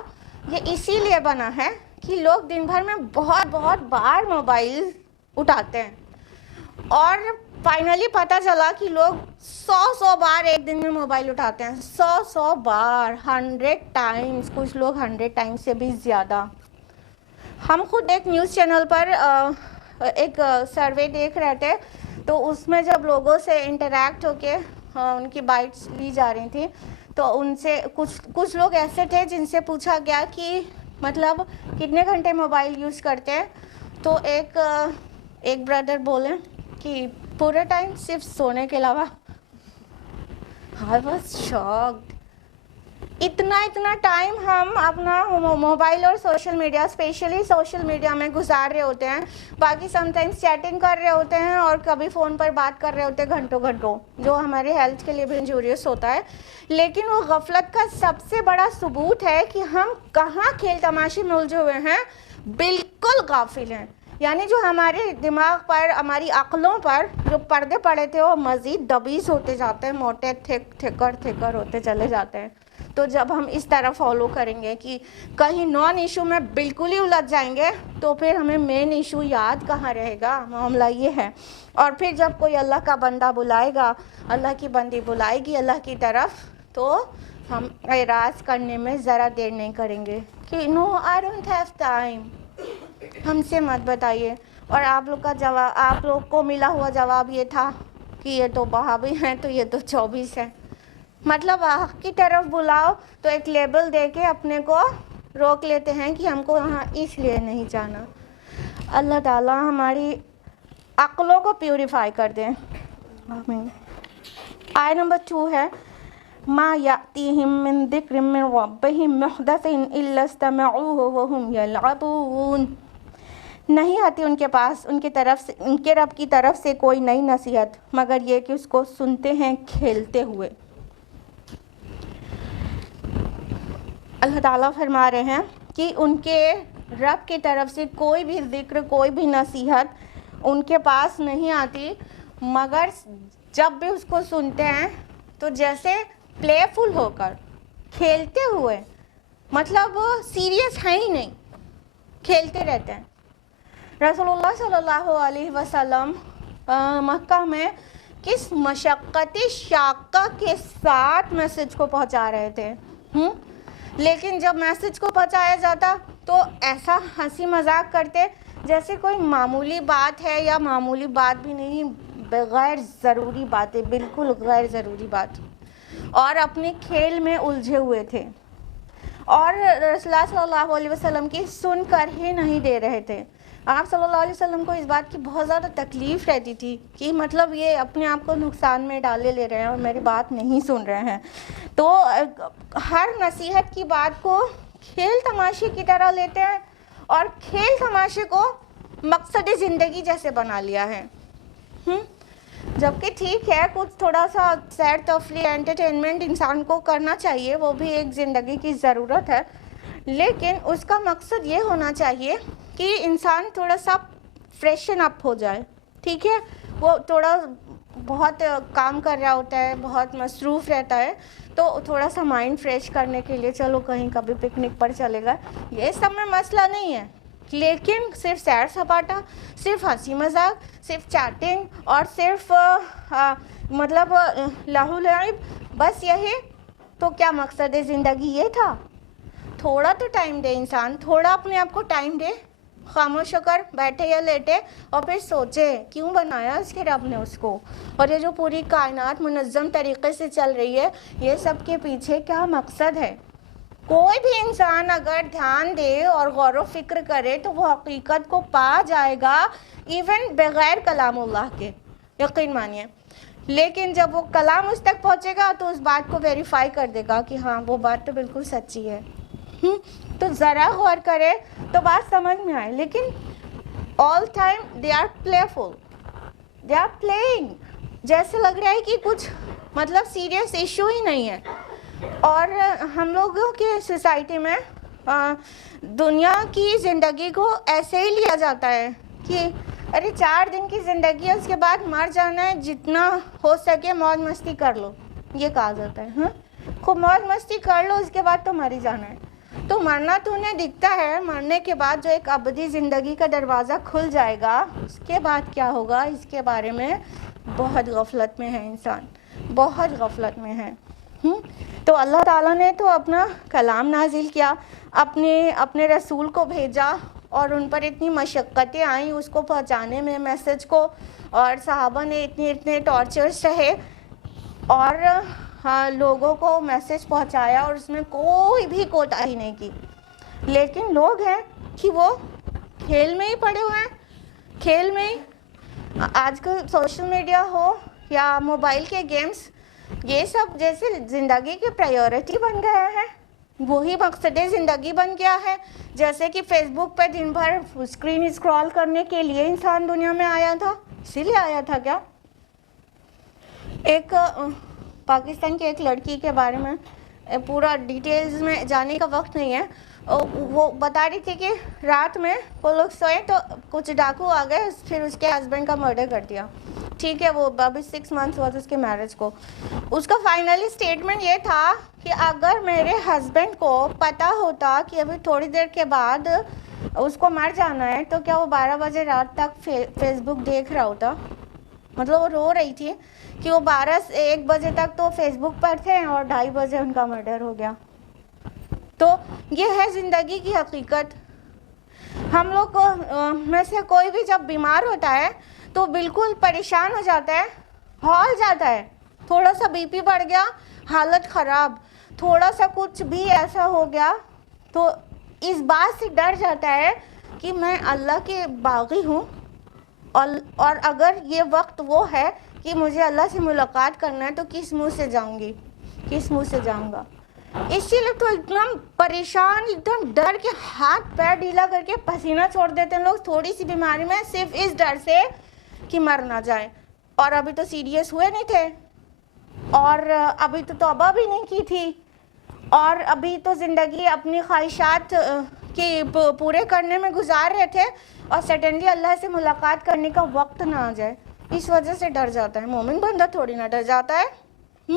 یہ اسی لیے بنا ہے کہ لوگ دن بھر میں بہت بار موبائل اٹھاتے ہیں, اور فائنلی پتہ چلا کہ لوگ 100 بار ایک دن میں موبائل اٹھاتے ہیں, 100 بار, 100 ٹائمز, کچھ لوگ 100 ٹائمز سے بھی زیادہ. ہم خود ایک نیوز چینل پر ایک سروے دیکھ رہے تھے, تو اس میں جب لوگوں سے انٹریکٹ ہو کے ان کی بائٹس لی جا رہی تھی, تو ان سے کچھ لوگ ایسے تھے جن سے پوچھا گیا کہ مطلب کتنے گھنٹے موبائل یوز کرتے ہیں, تو ایک بردر بولے کہ پورے ٹائم صرف سونے کے علاوہ. I was shocked. اتنا ٹائم ہم اپنا موبائل اور social media, specially social media میں گزار رہے ہوتے ہیں، باقی سم ٹائمس چیٹنگ کر رہے ہوتے ہیں اور کبھی فون پر بات کر رہے ہوتے ہیں گھنٹوں، جو ہمارے ہیلتھ کے لیے بھی انجوریس ہوتا ہے. لیکن وہ غفلت کا سب سے بڑا ثبوت ہے کہ ہم کہاں کھیل تماشے میں الجھے ہوئے ہیں، بالکل غافل ہیں. یعنی جو ہمارے دماغ پر، ہماری عقلوں پر جو پردے پڑے تھے وہ مزید دبیز ہوتے جاتے ہیں، موٹے تھکر ہوتے چلے جاتے ہیں. تو جب ہم اس طرح فالو کریں گے کہ کہیں نان ایشو میں بالکل ہی الجھ جائیں گے تو پھر ہمیں مین ایشو یاد کہاں رہے گا. معاملہ یہ ہے. اور پھر جب کوئی اللہ کا بندہ بلائے گا، اللہ کی بندی بلائے گی اللہ کی طرف، تو ہم اعراض کرنے میں ذرا دیر نہیں کریں گے کہ نو آئی ڈونٹ ہیو ٹائم. ہم سے مت بتائیے. اور آپ لوگ کا جواب، آپ لوگ کو ملا ہوا جواب یہ تھا کہ یہ تو بہاوی ہیں تو یہ تو 24 ہے. مطلب آخ کی طرف بلاؤ تو ایک لیبل دے کے اپنے کو روک لیتے ہیں کہ ہم کو وہاں اس لیے نہیں جانا. اللہ تعالیٰ ہماری عقلوں کو پیوریفائی کر دیں. آمین. آیت نمبر 2 ہے ما یأتیہم من ذکر من ربہم محدث الا استمعوہ وہم یلعبون. نہیں آتی ان کے پاس ان کے رب کی طرف سے کوئی نئی نصیحت مگر یہ کہ اس کو سنتے ہیں کھیلتے ہوئے. اللہ تعالیٰ فرما رہے ہیں کہ ان کے رب کی طرف سے کوئی بھی ذکر، کوئی بھی نصیحت ان کے پاس نہیں آتی مگر جب بھی اس کو سنتے ہیں تو جیسے پلے فل ہو کر، کھیلتے ہوئے. مطلب سیریس ہے ہی نہیں، کھیلتے رہتے ہیں. رسول اللہ صلی اللہ علیہ وسلم مکہ میں کس مشقت شاقہ کے ساتھ میسج کو پہنچا رہے تھے، لیکن جب میسج کو پہنچایا جاتا تو ایسا ہنسی مذاق کرتے جیسے کوئی معمولی بات ہے، یا معمولی بات بھی نہیں، بغیر ضروری باتیں، بالکل غیر ضروری بات، اور اپنے کھیل میں الجھے ہوئے تھے. اور رسول اللہ صلی اللہ علیہ وسلم کی سن کر ہی نہیں دے رہے تھے. آپ صلی اللہ علیہ وسلم کو اس بات کی بہت زیادہ تکلیف رہتی تھی کہ مطلب یہ اپنے آپ کو نقصان میں ڈالے لے رہے ہیں اور میری بات نہیں سن رہے ہیں. تو ہر نصیحت کی بات کو کھیل تماشے کی طرح لیتے ہیں اور کھیل تماشے کو مقصد زندگی جیسے بنا لیا ہے. جبکہ ٹھیک ہے، کچھ تھوڑا سا سیر تفریح، انٹرٹینمنٹ انسان کو کرنا چاہیے، وہ بھی ایک زندگی کی ضرورت ہے، لیکن اس کا مقصد یہ ہونا چاہیے کہ انسان تھوڑا سا فریشن اپ ہو جائے. ٹھیک ہے، وہ تھوڑا بہت کام کر رہا ہوتا ہے، بہت مصروف رہتا ہے، تو تھوڑا سا مائنڈ فریش کرنے کے لیے چلو کہیں کبھی پکنک پر چلے گا، یہ سب میں مسئلہ نہیں ہے. لیکن صرف سیر سپاٹا، صرف ہنسی مذاق، صرف چیٹنگ اور صرف مطلب لہو لعب، بس یہی تو کیا مقصد زندگی یہ تھا؟ تھوڑا تو ٹائم دے انسان، تھوڑا اپنے آپ کو ٹائم دے، خاموش ہو کر بیٹھے یا لیٹے اور پھر سوچے کیوں بنایا اس کے رب نے اس کو، اور یہ جو پوری کائنات منظم طریقے سے چل رہی ہے، یہ سب کے پیچھے کیا مقصد ہے. کوئی بھی انسان اگر دھیان دے اور غور و فکر کرے تو وہ حقیقت کو پا جائے گا، ایون بغیر کلام اللہ کے، یقین مانیے. لیکن جب وہ کلام اس تک پہنچے گا تو اس بات کو ویریفائی کر دے گا کہ ہاں وہ بات تو بالکل سچی ہے. تو ذرا غور کرے تو بات سمجھ میں آئے. لیکن all time they are playful, they are playing, جیسے لگ رہا ہے کہ کچھ مطلب سیریس ایشو ہی نہیں ہے. اور ہم لوگوں کے سوسائٹی میں دنیا کی زندگی کو ایسے ہی لیا جاتا ہے کہ ارے 4 دن کی زندگی ہے، اس کے بعد مر جانا ہے، جتنا ہو سکے موج مستی کر لو، یہ کہا جاتا ہے. خوب موج مستی کر لو، اس کے بعد تو مر ہی جانا ہے. تو مرنا تو انہیں دکھتا ہے، مرنے کے بعد جو ایک ابدی زندگی کا دروازہ کھل جائے گا، اس کے بعد کیا ہوگا اس کے بارے میں بہت غفلت میں ہے انسان، بہت غفلت میں ہے. تو اللہ تعالیٰ نے تو اپنا کلام نازل کیا، اپنے رسول کو بھیجا، اور ان پر اتنی مشقتیں آئیں اس کو پہنچانے میں میسج کو، اور صحابہ نے اتنے ٹارچرز سہے اور لوگوں کو میسج پہنچایا، اور اس میں کوئی بھی کوتاہی نہیں کی. لیکن لوگ ہیں کہ وہ کھیل میں ہی پڑے ہوئے ہیں، کھیل میں ہی. آج کل سوشل میڈیا ہو یا موبائل کے گیمز، یہ سب جیسے زندگی کی پرائیورٹی بن گیا ہے، وہی مقصد زندگی بن گیا ہے. جیسے کہ فیس بک پہ دن بھر اسکرین اسکرال کرنے کے لیے انسان دنیا میں آیا تھا، اسی لیے آیا تھا کیا؟ ایک پاکستان کی ایک لڑکی کے بارے میں پورا ڈیٹیلز میں جانے کا وقت نہیں ہے، وہ بتا رہی تھی کہ رات میں وہ لوگ سوئے تو کچھ ڈاکو آ گئے، پھر اس کے ہسبینڈ کا مرڈر کر دیا. ٹھیک ہے، وہ ابھی 6 months ہوا تھا اس کے میرج کو. اس کا فائنلی اسٹیٹمنٹ یہ تھا کہ اگر میرے ہسبینڈ کو پتہ ہوتا کہ ابھی تھوڑی دیر کے بعد اس کو مر جانا ہے تو کیا وہ 12 بجے رات تک فیس بک دیکھ رہا ہوتا؟ مطلب وہ رو رہی تھی کہ وہ 12 سے 1 بجے تک تو فیس بک پر تھے اور 2:30 بجے ان کا مرڈر ہو گیا. تو یہ ہے زندگی کی حقیقت. ہم لوگ کو میں سے کوئی بھی جب بیمار ہوتا ہے تو بالکل پریشان ہو جاتا ہے، ہال جاتا ہے. تھوڑا سا بی پی بڑھ گیا، حالت خراب. تھوڑا سا کچھ بھی ایسا ہو گیا تو اس بات سے ڈر جاتا ہے کہ میں اللہ کے باغی ہوں، اور اگر یہ وقت وہ ہے کہ مجھے اللہ سے ملاقات کرنا ہے تو کس منہ سے جاؤں گی، کس منہ سے جاؤں گا. اسی لیے تو ایک دم پریشان، ایک دم ڈر کے ہاتھ پیر ڈھیلا کر کے پسینہ چھوڑ دیتے ہیں لوگ تھوڑی سی بیماری میں، صرف اس ڈر سے کہ مر نہ جائے. اور ابھی تو سیریس ہوئے نہیں تھے، اور ابھی تو توبہ بھی نہیں کی تھی، اور ابھی تو زندگی اپنی خواہشات کی پورے کرنے میں گزار رہے تھے، اور سڈنلی اللہ سے ملاقات کرنے کا وقت نہ آ جائے. اس وجہ سے ڈر جاتا ہے. مومن بندہ تھوڑی نہ ڈر جاتا ہے.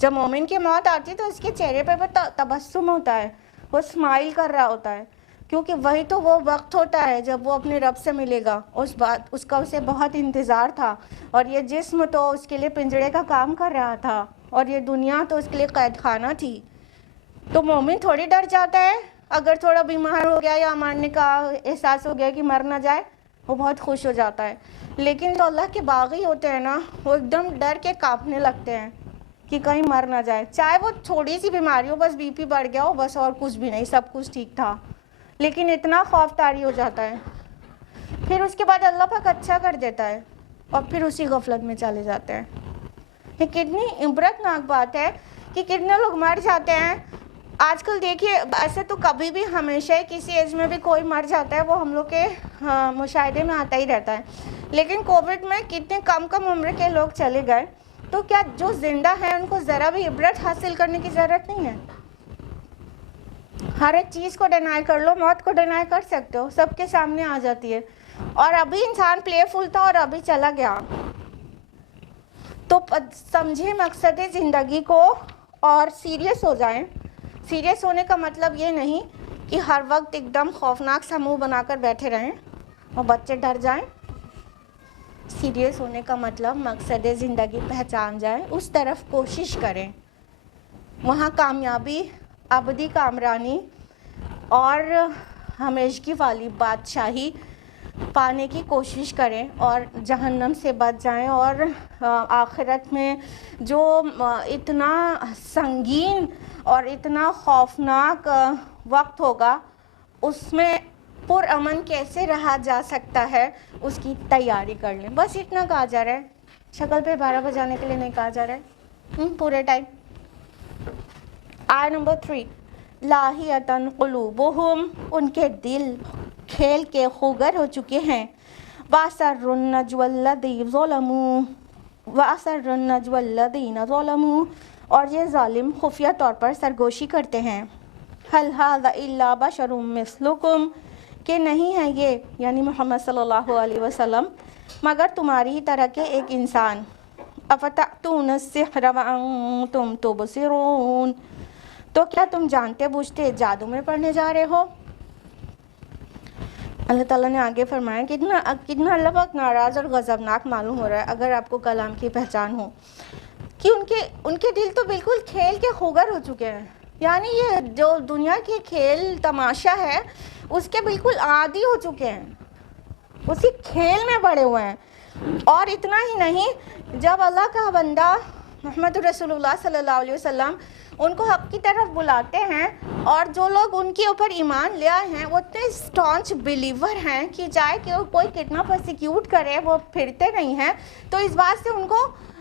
جب مومن کی موت آتی ہے تو اس کے چہرے پہ تبسم ہوتا ہے، وہ اسمائل کر رہا ہوتا ہے، کیونکہ وہی تو وہ وقت ہوتا ہے جب وہ اپنے رب سے ملے گا. اس کا اسے بہت انتظار تھا، اور یہ جسم تو اس کے لیے پنجرے کا کام کر رہا تھا، اور یہ دنیا تو اس کے لیے قید خانہ تھی. تو مومن تھوڑی ڈر جاتا ہے اگر تھوڑا بیمار ہو گیا یا مرنے کا احساس ہو گیا کہ مر نہ جائے، وہ بہت خوش ہو جاتا ہے. لیکن جو اللہ کے باغی ہوتے ہیں نا، وہ ایک دم ڈر کے کانپنے لگتے ہیں کہ کہیں مر نہ جائے. چاہے وہ تھوڑی سی بیماری ہو، بس بی پی بڑھ گیا ہو، بس اور کچھ بھی نہیں، سب کچھ ٹھیک تھا، لیکن اتنا خوف طاری ہو جاتا ہے. پھر اس کے بعد اللہ پاک اچھا کر دیتا ہے اور پھر اسی غفلت میں چلے جاتے ہیں. یہ کتنی عبرت ناک بات ہے کہ کتنے لوگ مر جاتے ہیں. آج کل دیکھیے، ایسے تو کبھی بھی ہمیشہ ہی کسی ایج میں بھی کوئی مر جاتا ہے، وہ ہم لوگ کے مشاہدے میں آتا ہی رہتا ہے. لیکن کووڈ میں کتنے کم عمر کے لوگ چلے گئے، تو کیا جو زندہ ہیں ان کو ذرا بھی عبرت حاصل کرنے کی ضرورت نہیں ہے؟ ہر ایک چیز کو ڈینائی کر لو، موت کو ڈینائی کر سکتے ہو، سب کے سامنے آ جاتی ہے. اور ابھی انسان پلے فل تھا اور ابھی چلا گیا. تو سمجھے مقصد زندگی کو اور سیریس ہو جائیں. سیریس ہونے کا مطلب یہ نہیں کہ ہر وقت ایک دم خوفناک سا منہ بنا کر بیٹھے رہیں اور بچے ڈر جائیں. سیریس ہونے کا مطلب مقصد زندگی پہچان جائیں، اس طرف کوشش کریں، وہاں کامیابی، ابدی کامرانی اور ہمیشگی والی بادشاہی پانے کی کوشش کریں، اور جہنم سے بچ جائیں. اور آخرت میں جو اتنا سنگین اور اتنا خوفناک وقت ہوگا، اس میں پرامن کیسے رہا جا سکتا ہے، اس کی تیاری کر لیں. بس اتنا کہا جا رہا ہے، شکل پہ 12 بجانے کے لیے نہیں کہا جا رہا ہے پورے ٹائم. آیت نمبر 3، لاہیۃ قلوبہم، ان کے دل کھیل کے خوگر ہو چکے ہیں. وَأَسَرُّ النَّجْوَى الَّذِينَ ظَلَمُوا، اور یہ ظالم خفیہ طور پر سرگوشی کرتے ہیں. هَلْ هَذَا إِلَّا بَشَرٌ مِثْلُكُمْ، کہ نہیں ہے یہ یعنی محمد صلی اللہ علیہ وسلم مگر تمہاری ہی طرح کے ایک انسان. أَفَتَأْتُونَ السِّحْرَ وَأَنْتُمْ تُبْصِرُونَ، تو کیا تم جانتے بوجھتے جادو میں پڑھنے جا رہے ہو؟ اللہ تعالیٰ نے آگے فرمایا کتنا اللہ پاک ناراض اور غضبناک معلوم ہو رہا ہے اگر آپ کو کلام کی پہچان ہو، کہ ان کے دل تو بالکل کھیل کے خوگر ہو چکے ہیں. یعنی یہ جو دنیا کی کھیل تماشا ہے اس کے بالکل عادی ہو چکے ہیں، اسی کھیل میں پڑے ہوئے ہیں. اور اتنا ہی نہیں، جب اللہ کا بندہ محمد رسول اللہ صلی اللہ علیہ وسلم ان کو حق کی طرف بلاتے ہیں، اور جو لوگ ان کے اوپر ایمان لے آئے ہیں وہ اتنے اسٹانچ بلیور ہیں کہ چاہے کہ کوئی کتنا پرسیکیوٹ کرے وہ پھرتے نہیں ہیں. تو اس بات سے ان کو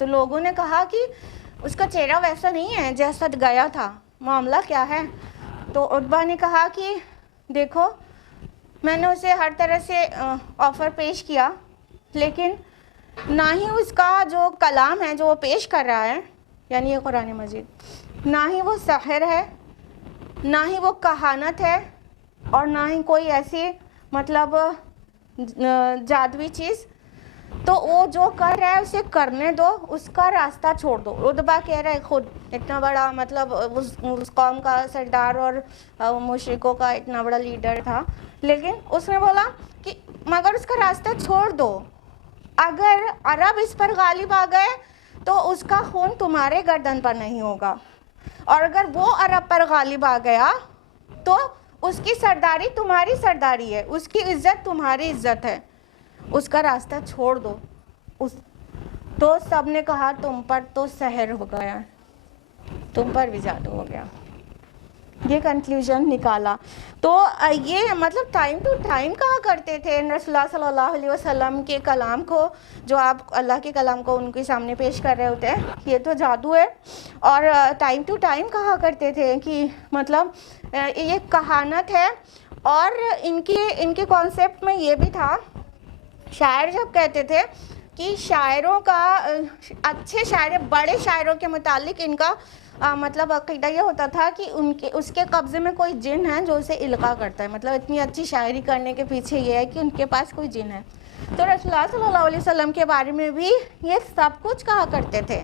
تو لوگوں نے کہا کہ اس کا چہرہ ویسا نہیں ہے جیسا گیا تھا، معاملہ کیا ہے؟ تو عتبہ نے کہا کہ دیکھو میں نے اسے ہر طرح سے آفر پیش کیا، لیکن نہ ہی اس کا جو کلام ہے جو وہ پیش کر رہا ہے، یعنی یہ قرآن مجید، نہ ہی وہ سحر ہے، نہ ہی وہ کہانت ہے، اور نہ ہی کوئی ایسی مطلب جادوئی چیز، تو وہ جو کر رہا ہے اسے کرنے دو، اس کا راستہ چھوڑ دو۔ عتبہ کہہ رہا ہے خود اتنا بڑا مطلب اس قوم کا سردار اور مشرکوں کا اتنا بڑا لیڈر تھا، لیکن اس نے بولا کہ مگر اس کا راستہ چھوڑ دو، اگر عرب اس پر غالب آ گئے تو اس کا خون تمہارے گردن پر نہیں ہوگا، اور اگر وہ عرب پر غالب آ گیا تو اس کی سرداری تمہاری سرداری ہے، اس کی عزت تمہاری عزت ہے، اس کا راستہ چھوڑ دو۔ تو سب نے کہا تم پر تو سحر ہو گیا، تم پر بھی جادو ہو گیا، یہ کنکلیوژن نکالا۔ تو یہ مطلب ٹائم ٹو ٹائم کہا کرتے تھے رسول اللہ صلی اللہ علیہ وسلم کے کلام کو، جو آپ اللہ کے کلام کو ان کے سامنے پیش کر رہے ہوتے ہیں، یہ تو جادو ہے، اور ٹائم ٹو ٹائم کہا کرتے تھے کہ مطلب یہ کہانت ہے۔ اور ان کے کانسیپٹ میں یہ بھی تھا، شاعر جب کہتے تھے کہ شاعروں کا اچھے شاعر بڑے شاعروں کے متعلق ان کا مطلب عقیدہ یہ ہوتا تھا کہ اس کے قبضے میں کوئی جن ہے جو اسے القاء کرتا ہے، مطلب اتنی اچھی شاعری کرنے کے پیچھے یہ ہے کہ ان کے پاس کوئی جن ہے۔ تو رسول اللہ صلی اللہ علیہ وسلم کے بارے میں بھی یہ سب کچھ کہا کرتے تھے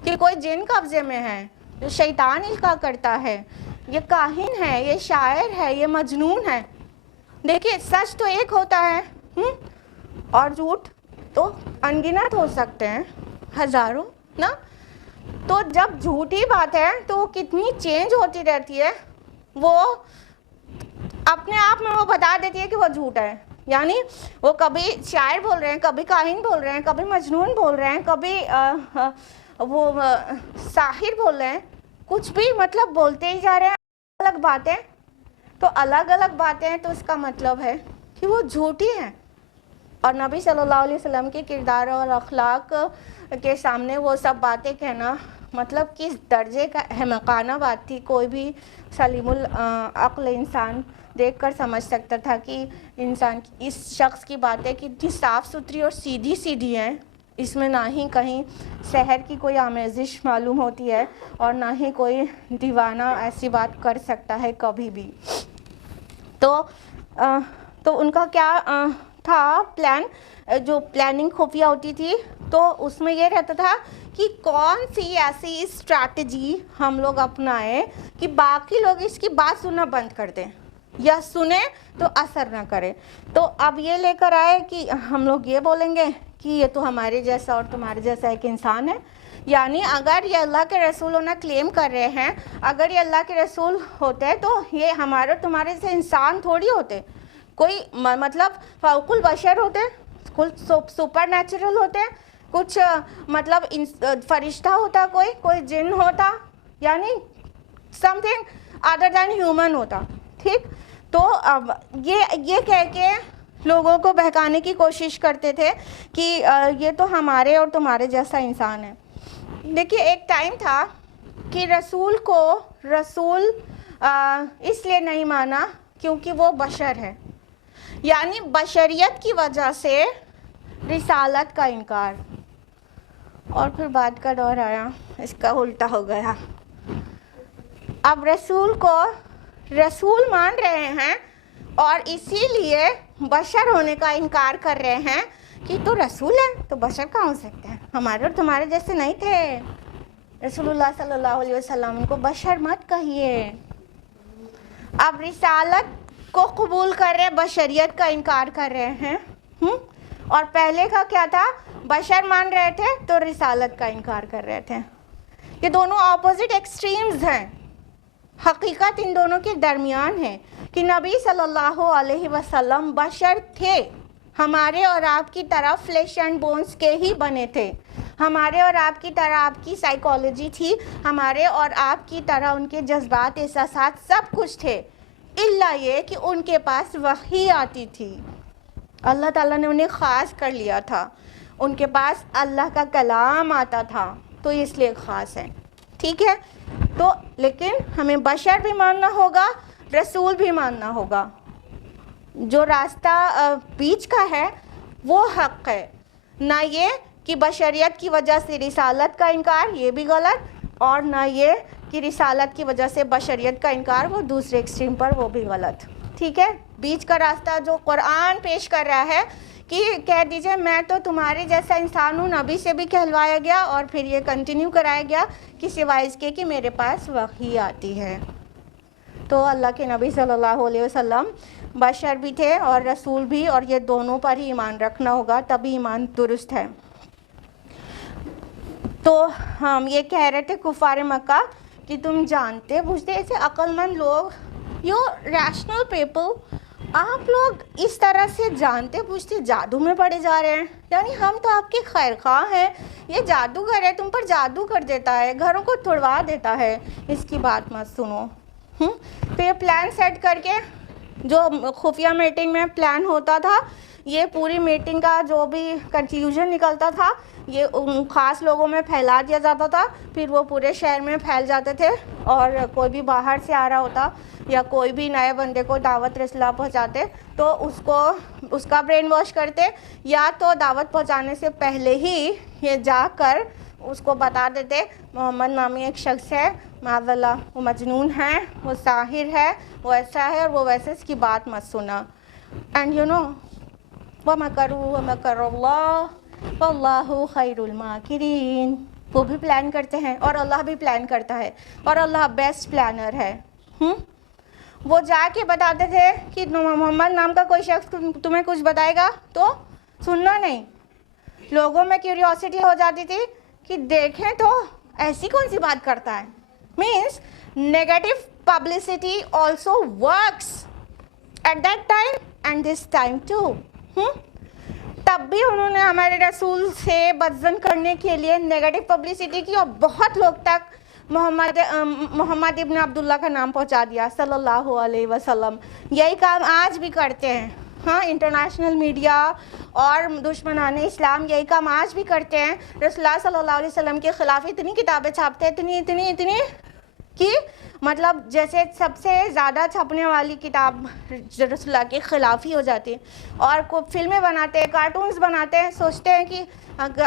کہ کوئی جن قبضے میں ہے، جو شیطان القاء کرتا ہے، یہ کاہن ہے، یہ شاعر ہے، یہ مجنون ہے۔ دیکھیے سچ تو ایک ہوتا ہے اور جھوٹ تو انگنت ہو سکتے ہیں، ہزاروں نا۔ تو جب جھوٹی بات ہے تو کتنی چینج ہوتی رہتی ہے، وہ اپنے آپ میں وہ بتا دیتی ہے کہ وہ جھوٹ ہے، یعنی وہ کبھی شاعر بول رہے ہیں، کبھی کاہن بول رہے ہیں، کبھی مجنون بول رہے ہیں، کبھی وہ ساحر بول رہے ہیں، کچھ بھی مطلب بولتے ہی جا رہے ہیں الگ باتیں۔ تو الگ الگ باتیں ہیں تو اس کا مطلب ہے کہ وہ جھوٹی ہیں، اور نبی صلی اللہ علیہ وسلم کے کردار اور اخلاق کے سامنے وہ سب باتیں کہنا مطلب کس درجے کا احمقانہ بات تھی۔ کوئی بھی سلیم العقل انسان دیکھ کر سمجھ سکتا تھا کہ انسان اس شخص کی باتیں کتنی صاف ستھری اور سیدھی سیدھی ہیں، اس میں نہ ہی کہیں سحر کی کوئی آمیزش معلوم ہوتی ہے، اور نہ ہی کوئی دیوانہ ایسی بات کر سکتا ہے کبھی بھی۔ تو ان کا کیا تھا پلان، جو پلاننگ خفیہ ہوتی تھی تو اس میں یہ رہتا تھا کہ کون سی ایسی اسٹریٹجی ہم لوگ اپنائیں کہ باقی لوگ اس کی بات سننا بند کر دیں، یا سنیں تو اثر نہ کرے۔ تو اب یہ لے کر آئے کہ ہم لوگ یہ بولیں گے کہ یہ تو ہمارے جیسا اور تمہارے جیسا ایک انسان ہے، یعنی اگر یہ اللہ کے رسول ہونا کلیم کر رہے ہیں، اگر یہ اللہ کے رسول ہوتے تو یہ ہمارے اور تمہارے جیسے انسان تھوڑی ہوتے، کوئی مطلب فوق البشر ہوتے، کچھ سپر نیچرل ہوتے، کچھ مطلب فرشتہ ہوتا، کوئی جن ہوتا، یعنی سم تھنگ ادر دین ہیومن ہوتا، ٹھیک۔ تو اب یہ کہہ کے لوگوں کو بہکانے کی کوشش کرتے تھے کہ یہ تو ہمارے اور تمہارے جیسا انسان ہے۔ دیکھیے ایک ٹائم تھا کہ رسول کو رسول اس لیے نہیں مانا کیونکہ وہ بشر ہے، یعنی بشریت کی وجہ سے رسالت کا انکار، اور پھر بعد کا دور آیا اس کا الٹا ہو گیا۔ اب رسول کو رسول مان رہے ہیں اور اسی لیے بشر ہونے کا انکار کر رہے ہیں کہ تو رسول ہے تو بشر کہاں ہو سکتے ہیں، ہمارے اور تمہارے جیسے نہیں تھے رسول اللہ صلی اللہ علیہ وسلم، ان کو بشر مت کہیے۔ اب رسالت کو قبول کر رہے، بشریت کا انکار کر رہے ہیں، اور پہلے کا کیا تھا، بشر مان رہے تھے تو رسالت کا انکار کر رہے تھے۔ یہ دونوں اپوزٹ ایکسٹریمز ہیں، حقیقت ان دونوں کے درمیان ہے کہ نبی صلی اللہ علیہ وسلم بشر تھے، ہمارے اور آپ کی طرح فلیش اینڈ بونز کے ہی بنے تھے، ہمارے اور آپ کی طرح آپ کی سائیکالوجی تھی، ہمارے اور آپ کی طرح ان کے جذبات، احساسات سب کچھ تھے، الا یہ کہ ان کے پاس وحی آتی تھی، اللہ تعالیٰ نے انہیں خاص کر لیا تھا، ان کے پاس اللہ کا کلام آتا تھا، تو اس لیے خاص ہے، ٹھیک ہے؟ تو لیکن ہمیں بشر بھی ماننا ہوگا، رسول بھی ماننا ہوگا. جو راستہ بیچ کا ہے وہ حق ہے، نہ یہ کہ بشریت کی وجہ سے رسالت کا انکار، یہ بھی غلط، اور نہ یہ کہ رسالت کی وجہ سے بشریت کا انکار، وہ دوسرے ایکسٹریم پر، وہ بھی غلط، ٹھیک ہے؟ بیچ کا راستہ جو قرآن پیش کر رہا ہے کہ کہہ دیجئے میں تو تمہارے جیسا انسان ہوں، نبی سے بھی کہلوایا گیا، اور پھر یہ کنٹینیو کرایا گیا کہ سوائے اس کے کہ میرے پاس وحی آتی ہے. تو اللہ کے نبی صلی اللہ علیہ وسلم بشر بھی تھے اور رسول بھی، اور یہ دونوں پر ہی ایمان رکھنا ہوگا، تبھی ایمان درست ہے. تو ہم یہ کہہ رہے تھے کفار مکہ کہ تم جانتے بوجھتے ایسے عقل مند لوگ، یو ریشنل پیپل، آپ لوگ اس طرح سے جانتے بوجھتے جادو میں پڑے جا رہے ہیں. یعنی ہم تو آپ کے خیر خواہ ہیں، یہ جادوگر ہے، تم پر جادو کر دیتا ہے، گھروں کو توڑوا دیتا ہے، اس کی بات مت سنو. پھر پلان سیٹ کر کے، جو خفیہ میٹنگ میں پلان ہوتا تھا، یہ پوری میٹنگ کا جو بھی کنکلیوژن نکلتا تھا یہ ان خاص لوگوں میں پھیلا دیا جاتا تھا، پھر وہ پورے شہر میں پھیل جاتے تھے، اور کوئی بھی باہر سے آ رہا ہوتا یا کوئی بھی نئے بندے کو دعوت رسلا پہنچاتے تو اس کا برین واش کرتے، یا تو دعوت پہنچانے سے پہلے ہی یہ جا کر اس کو بتا دیتے محمد نامی ایک شخص ہے، معاذ اللہ وہ مجنون ہے، وہ ساحر ہے، وہ ایسا ہے اور وہ ویسے، اس کی بات مت سنا. اینڈ یو نو وَمَكَرُوا وَمَكَرَ اللَّهُ وَاللَّهُ خَيْرُ الْمَاكِرِينَ. وہ بھی پلان کرتے ہیں اور اللہ بھی پلان کرتا ہے، اور اللہ بیسٹ پلانر ہے. وہ جا کے بتاتے تھے کہ محمد نام کا کوئی شخص تمہیں کچھ بتائے گا تو سننا نہیں. لوگوں میں کیوریوسٹی ہو جاتی تھی کہ دیکھیں تو ایسی کون سی بات کرتا ہے. Means negative publicity also works at that time and this time too. تب بھی انہوں نے ہمارے رسول سے بدظن کرنے کے لیے نیگیٹو پبلسٹی کی، اور بہت لوگ تک محمد ابن عبداللہ کا نام پہنچا دیا صلی اللہ علیہ وسلم. یہی کام آج بھی کرتے ہیں، ہاں، انٹرنیشنل میڈیا اور دشمنان اسلام یہی کام آج بھی کرتے ہیں. رسول اللہ صلی اللہ علیہ وسلم کے خلاف اتنی کتابیں چھاپتے ہیں، اتنی کہ مطلب جیسے سب سے زیادہ چھپنے والی کتاب رسول اللہ کے خلاف ہی ہو جاتی ہے، اور فلمیں بناتے ہیں، کارٹونز بناتے ہیں، سوچتے ہیں کہ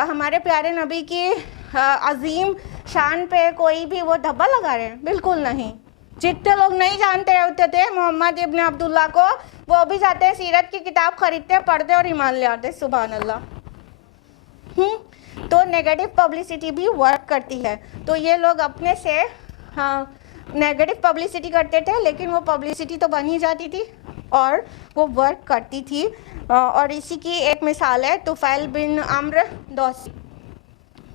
ہمارے پیارے نبی کی عظیم شان پہ کوئی بھی وہ دھبا لگا رہے ہیں. بالکل نہیں. جتنے لوگ نہیں جانتے ہوتے تھے محمد ابن عبداللہ کو، وہ بھی جاتے ہیں سیرت کی کتاب خریدتے، پڑھتے اور ایمان لے آتے. سبحان اللہ. تو نیگیٹو پبلسٹی بھی ورک کرتی ہے. تو یہ لوگ اپنے سے نیگیٹو پبلسٹی کرتے تھے، لیکن وہ پبلسٹی تو بن ہی جاتی تھی اور وہ ورک کرتی تھی. اور اسی کی ایک مثال ہے طفیل بن عمرو دوسی.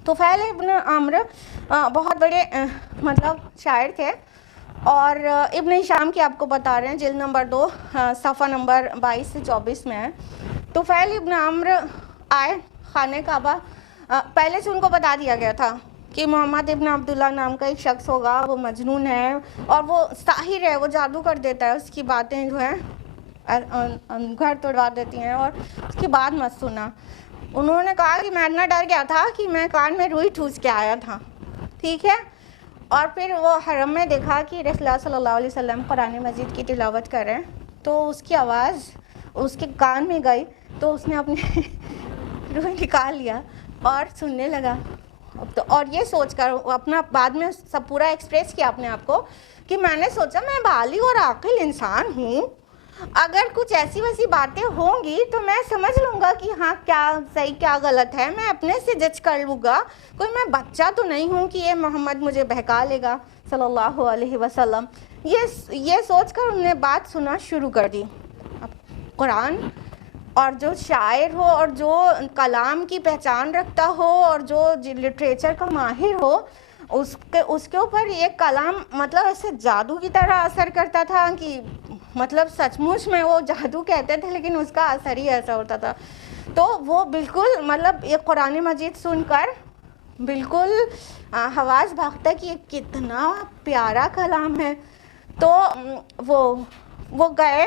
طفیل ابن عمرو بہت بڑے مطلب شاعر تھے، اور ابن ہشام کی آپ کو بتا رہے ہیں، جلد نمبر 2 صفحہ نمبر 22 سے 24 میں ہے. طفیل ابن عمرو آئے خانہ کعبہ. پہلے سے ان کو بتا دیا گیا تھا کہ محمد ابن عبداللہ نام کا ایک شخص ہوگا، وہ مجنون ہے اور وہ ساحر ہے، وہ جادو کر دیتا ہے، اس کی باتیں جو ہیں گھر توڑوا دیتی ہیں، اور اس کی بات مت سنا. انہوں نے کہا کہ میں اتنا ڈر گیا تھا کہ میں کان میں روئی ٹھوس کے آیا تھا، ٹھیک ہے. اور پھر وہ حرم میں دیکھا کہ رسول اللہ صلی اللہ علیہ وسلم قرآن مجید کی تلاوت کر رہے ہیں، تو اس کی آواز اس کے کان میں گئی، تو اس نے اپنی روئی نکال لیا اور سننے لگا. اور یہ سوچ کر اپنا بعد میں سب پورا ایکسپریس کیا اپنے آپ کو کہ میں نے سوچا میں بالغ اور عاقل انسان ہوں، اگر کچھ ایسی ویسی باتیں ہوں گی تو میں سمجھ لوں گا کہ ہاں کیا صحیح کیا غلط ہے، میں اپنے سے جج کر لوں گا. کوئی میں بچہ تو نہیں ہوں کہ یہ محمد مجھے بہکا لے گا صلی اللہ علیہ وسلم. یہ سوچ کر انہوں نے بات سنا شروع کر دی. قرآن اور جو شاعر ہو اور جو کلام کی پہچان رکھتا ہو اور جو لٹریچر کا ماہر ہو، اس کے اوپر یہ کلام مطلب ایسے جادو کی طرح اثر کرتا تھا کہ مطلب سچ مچ میں وہ جادو کہتے تھے لیکن اس کا اثر ہی ایسا ہوتا تھا. تو وہ بالکل مطلب یہ قرآن مجید سن کر بالکل حواس بھاگتا کہ یہ کتنا پیارا کلام ہے. تو وہ گئے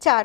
4,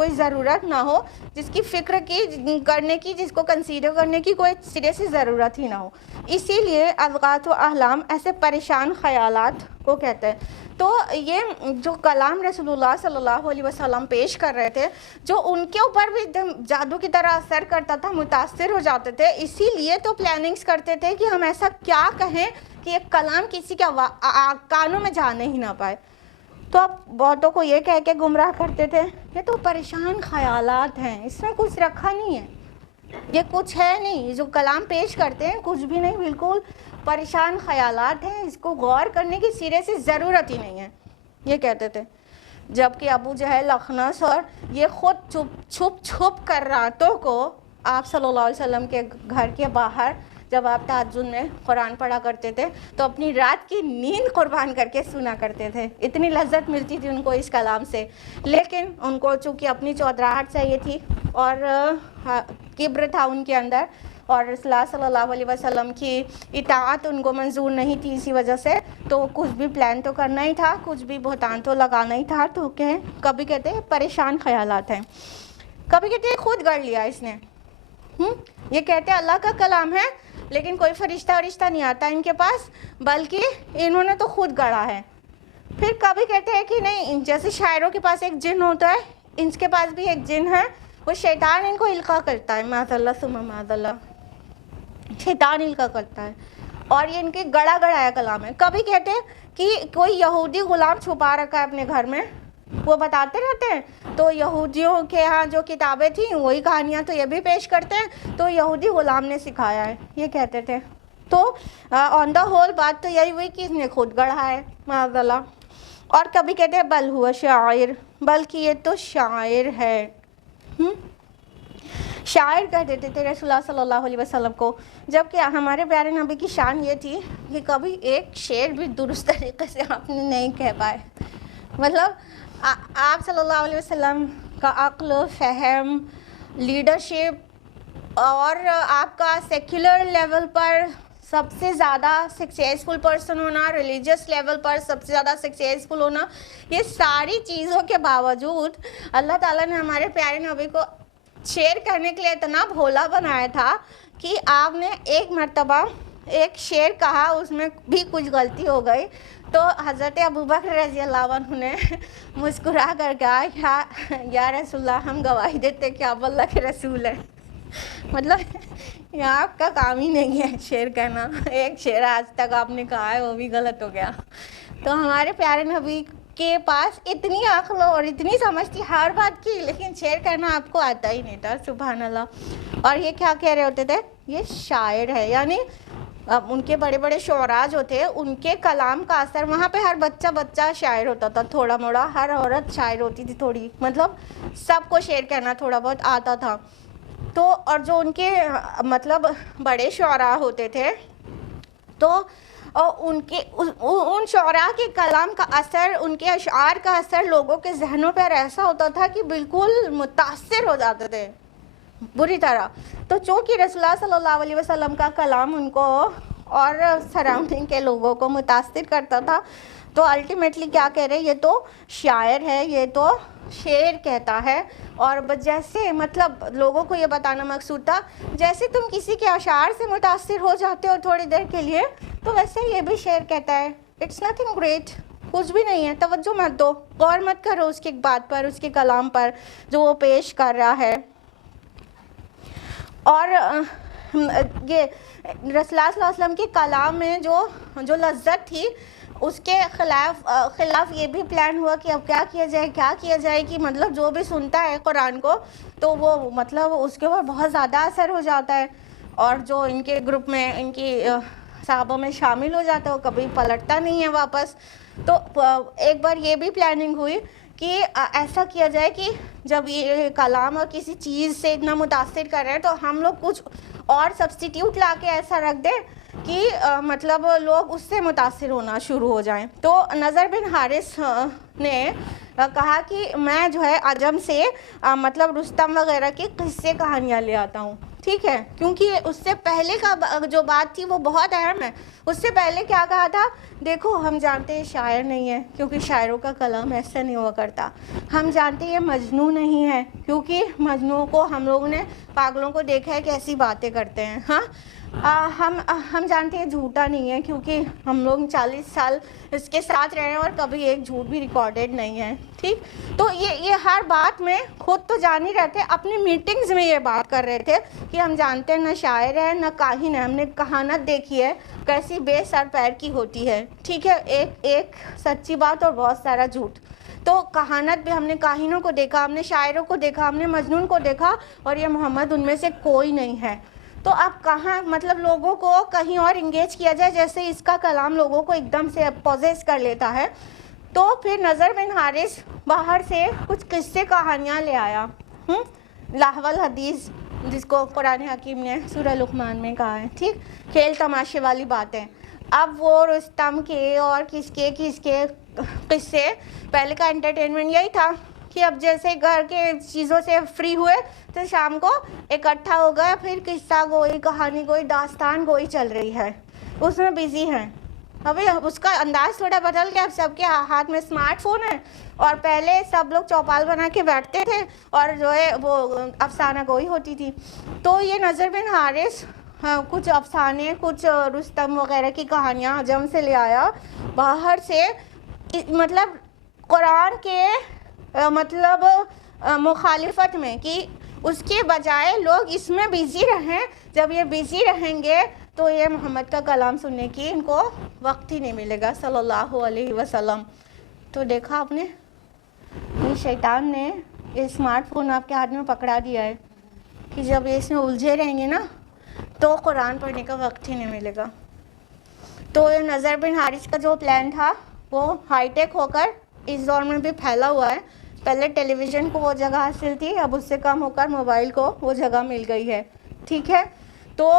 کوئی ضرورت نہ ہو، جس کی فکر کی کرنے کی، جس کو کنسیڈر کرنے کی کوئی سرے سے ضرورت ہی نہ ہو. اسی لیے اضغاث و احلام ایسے پریشان خیالات کو کہتے ہیں. تو یہ جو کلام رسول اللہ صلی اللہ علیہ وسلم پیش کر رہے تھے، جو ان کے اوپر بھی جادو کی طرح اثر کرتا تھا، متاثر ہو جاتے تھے، اسی لیے تو پلاننگز کرتے تھے کہ ہم ایسا کیا کہیں کہ ایک کلام کسی کے کانوں میں جانے ہی نہ پائے. تو اب بہتوں کو یہ کہہ کے گمراہ کرتے تھے یہ تو پریشان خیالات ہیں، اس میں کچھ رکھا نہیں ہے، یہ کچھ ہے نہیں، جو کلام پیش کرتے ہیں کچھ بھی نہیں، بالکل پریشان خیالات ہیں، اس کو غور کرنے کی سرے سے ضرورت ہی نہیں ہے، یہ کہتے تھے. جبکہ ابو جہل، اخنس اور یہ خود چھپ کر راتوں کو آپ صلی اللہ علیہ وسلم کے گھر کے باہر جب آپ تہجد میں قرآن پڑھا کرتے تھے تو اپنی رات کی نیند قربان کر کے سنا کرتے تھے. اتنی لذت ملتی تھی ان کو اس کلام سے، لیکن ان کو چونکہ اپنی چودراہٹ چاہیے تھی اور کبر تھا ان کے اندر، اور رسول اللہ صلی اللہ علیہ وسلم کی اطاعت ان کو منظور نہیں تھی، اسی وجہ سے تو کچھ بھی پلان تو کرنا ہی تھا، کچھ بھی بہتان تو لگانا ہی تھا. تو کبھی کہتے ہیں پریشان خیالات ہیں، کبھی کہتے ہیں خود گڑھ لیا اس نے. یہ کہتے ہیں اللہ کا کلام ہے لیکن کوئی فرشتہ نہیں آتا ان کے پاس، بلکہ انہوں نے تو خود گڑھا ہے. پھر کبھی کہتے ہیں کہ نہیں، جیسے شاعروں کے پاس ایک جن ہوتا ہے، ان کے پاس بھی ایک جن ہے، وہ شیطان ان کو القاء کرتا ہے، معاذ اللہ ثم معاذ اللہ، شیطان القاء کرتا ہے، اور یہ ان کے گڑا گڑایا کلام ہے. کبھی کہتے ہیں کہ کوئی یہودی غلام چھپا رکھا ہے اپنے گھر میں، وہ بتاتے رہتے ہیں، تو یہودیوں کے ہاں جو کتابیں تھیں وہی کہانیاں تو یہ بھی پیش کرتے ہیں، تو یہودی غلام نے سکھایا ہے، یہ کہتے تھے. تو آن دا ہول بات تو یہی ہوئی کہ اس نے خود گڑھا ہے، معاذ اللہ. اور کبھی کہتے ہیں بل ہوا شاعر، بلکہ یہ تو شاعر ہے. شاعر کہہ دیتے تھے رسول اللہ صلی اللہ علیہ وسلم کو، جبکہ ہمارے پیارے نبی کی شان یہ تھی کہ کبھی ایک شعر بھی درست طریقے سے آپ نے نہیں کہہ پائے. مطلب آپ صلی اللہ علیہ وسلم کا عقل، فہم، لیڈرشپ اور آپ کا سیکولر لیول پر سب سے زیادہ سکسیزفل پرسن ہونا، ریلیجیس لیول پر سب سے زیادہ سکسیزفل ہونا، یہ ساری چیزوں کے باوجود اللہ تعالیٰ نے ہمارے پیارے نبی کو شعر کہنے کے لیے اتنا بھولا بنایا تھا کہ آپ نے ایک مرتبہ ایک شعر کہا، اس میں بھی کچھ غلطی ہو گئی تو حضرت ابوبکر رضی اللہ عنہ نے مسکرا کر کہا یا رسول اللہ، ہم گواہی دیتے کہ آپ اللہ کے رسول ہیں. مطلب یہاں آپ کا کام ہی نہیں ہے شعر کہنا، ایک شعر آج تک آپ نے کہا ہے وہ بھی غلط ہو گیا. تو ہمارے پیارے نبی کے پاس اتنی عقل اور اتنی سمجھ تھی ہر بات کی، لیکن شعر کہنا آپ کو آتا ہی نہیں تھا، سبحان اللہ. اور یہ کیا کہہ رہے ہوتے تھے، یہ شاعر ہے. یعنی اب ان کے بڑے بڑے شعراء جو تھے ان کے کلام کا اثر، وہاں پہ ہر بچہ شاعر ہوتا تھا، تھوڑا موڑا، ہر عورت شاعر ہوتی تھی تھوڑی، مطلب سب کو شعر کہنا تھوڑا بہت آتا تھا. تو اور جو ان کے مطلب بڑے شعراء ہوتے تھے تو ان شعراء کے کلام کا اثر، ان کے اشعار کا اثر لوگوں کے ذہنوں پر ایسا ہوتا تھا کہ بالکل متاثر ہو جاتے تھے بری طرح. تو چونکہ رسول اللہ صلی اللہ علیہ وسلم کا کلام ان کو اور سراؤنڈنگ کے لوگوں کو متاثر کرتا تھا، تو الٹیمیٹلی کیا کہہ رہے ہیں، یہ تو شاعر ہے، یہ تو شعر کہتا ہے. اور جیسے مطلب لوگوں کو یہ بتانا مقصود تھا، جیسے تم کسی کے اشعار سے متاثر ہو جاتے ہو تھوڑی دیر کے لیے، تو ویسے یہ بھی شعر کہتا ہے. اٹس نتھنگ گریٹ، کچھ بھی نہیں ہے، توجہ مت دو، غور مت کرو اس کی بات پر، اس کے کلام پر جو وہ پیش کر رہا ہے. اور یہ رسول اللہ صلی اللہ علیہ وسلم کے کلام میں جو لذت تھی، اس کے خلاف یہ بھی پلان ہوا کہ اب کیا کیا جائے کہ مطلب جو بھی سنتا ہے قرآن کو تو وہ مطلب اس کے اوپر بہت زیادہ اثر ہو جاتا ہے، اور جو ان کے گروپ میں ان کی صحابہ میں شامل ہو جاتا ہے وہ کبھی پلٹتا نہیں ہے واپس. تو ایک بار یہ بھی پلاننگ ہوئی کہ ایسا کیا جائے کہ جب یہ کلام اور کسی چیز سے اتنا متاثر کر رہے ہیں تو ہم لوگ کچھ اور سبسٹیٹیوٹ لا کے ایسا رکھ دیں کہ مطلب لوگ اس سے متاثر ہونا شروع ہو جائیں. تو نضر بن حارث نے کہا کہ میں جو ہے عجم سے مطلب رستم وغیرہ کی قصے کہانیاں لے آتا ہوں، ٹھیک ہے، کیونکہ اس سے پہلے کا جو بات تھی وہ بہت اہم ہے. اس سے پہلے کیا کہا تھا؟ دیکھو ہم جانتے ہیں شاعر نہیں ہے کیونکہ شاعروں کا کلام ایسا نہیں ہوا کرتا. ہم جانتے ہیں یہ مجنون نہیں ہے کیونکہ مجنون کو ہم لوگوں نے پاگلوں کو دیکھا ہے کیسی باتیں کرتے ہیں. ہاں ہم جانتے ہیں جھوٹا نہیں ہے کیونکہ ہم لوگ 40 سال اس کے ساتھ رہے ہیں اور کبھی ایک جھوٹ بھی ریکارڈڈ نہیں ہے، ٹھیک. تو یہ ہر بات میں خود تو جان ہی رہتے، اپنی میٹنگز میں یہ بات کر رہے تھے کہ ہم جانتے ہیں نہ شاعر ہے نہ کاہن ہے، ہم نے کہانت دیکھی ہے کیسی بے سر پیر کی ہوتی ہے، ٹھیک ہے، ایک سچی بات اور بہت سارا جھوٹ. تو کہانت بھی ہم نے کاہنوں کو دیکھا، ہم نے شاعروں کو دیکھا، ہم نے مجنون کو دیکھا، اور یہ محمد ان میں سے کوئی نہیں ہے. تو اب کہاں مطلب لوگوں کو کہیں اور انگیج کیا جائے، جیسے اس کا کلام لوگوں کو ایک دم سے پوزیس کر لیتا ہے. تو پھر نذر بن حارث باہر سے کچھ قصے کہانیاں لے آیا، لہو الحدیث جس کو قرآن حکیم نے سورہ لقمان میں کہا ہے، ٹھیک، کھیل تماشے والی باتیں. اب وہ رستم کے اور کس کے قصے، پہلے کا انٹرٹینمنٹ یہی تھا کہ اب جیسے گھر کے چیزوں سے فری ہوئے تو شام کو اکٹھا ہو گئے، پھر قصہ گوئی، کہانی گوئی، داستان گوئی چل رہی ہے، اس میں بزی ہیں. ابھی اس کا انداز تھوڑا بدل گیا، اب سب کے ہاتھ میں اسمارٹ فون ہے، اور پہلے سب لوگ چوپال بنا کے بیٹھتے تھے اور جو ہے وہ افسانہ گوئی ہوتی تھی. تو یہ نذر بن حارث کچھ افسانے، کچھ رستم وغیرہ کی کہانیاں عجم سے لے آیا باہر سے، مطلب قرآن کے مطلب مخالفت میں، کہ اس کے بجائے لوگ اس میں بیزی رہیں. جب یہ بیزی رہیں گے تو یہ محمد کا کلام سننے کی ان کو وقت ہی نہیں ملے گا صلی اللہ علیہ وسلم. تو دیکھا آپ نے، یہ شیطان نے یہ اسمارٹ فون آپ کے ہاتھ میں پکڑا دیا ہے کہ جب یہ اس میں الجھے رہیں گے نا تو قرآن پڑھنے کا وقت ہی نہیں ملے گا. تو یہ نذر بن حارث کا جو پلان تھا وہ ہائی ٹیک ہو کر اس دور میں بھی پھیلا ہوا ہے. پہلے ٹیلی ویژن کو وہ جگہ حاصل تھی، اب اس سے کم ہو کر موبائل کو وہ جگہ مل گئی ہے، ٹھیک ہے. تو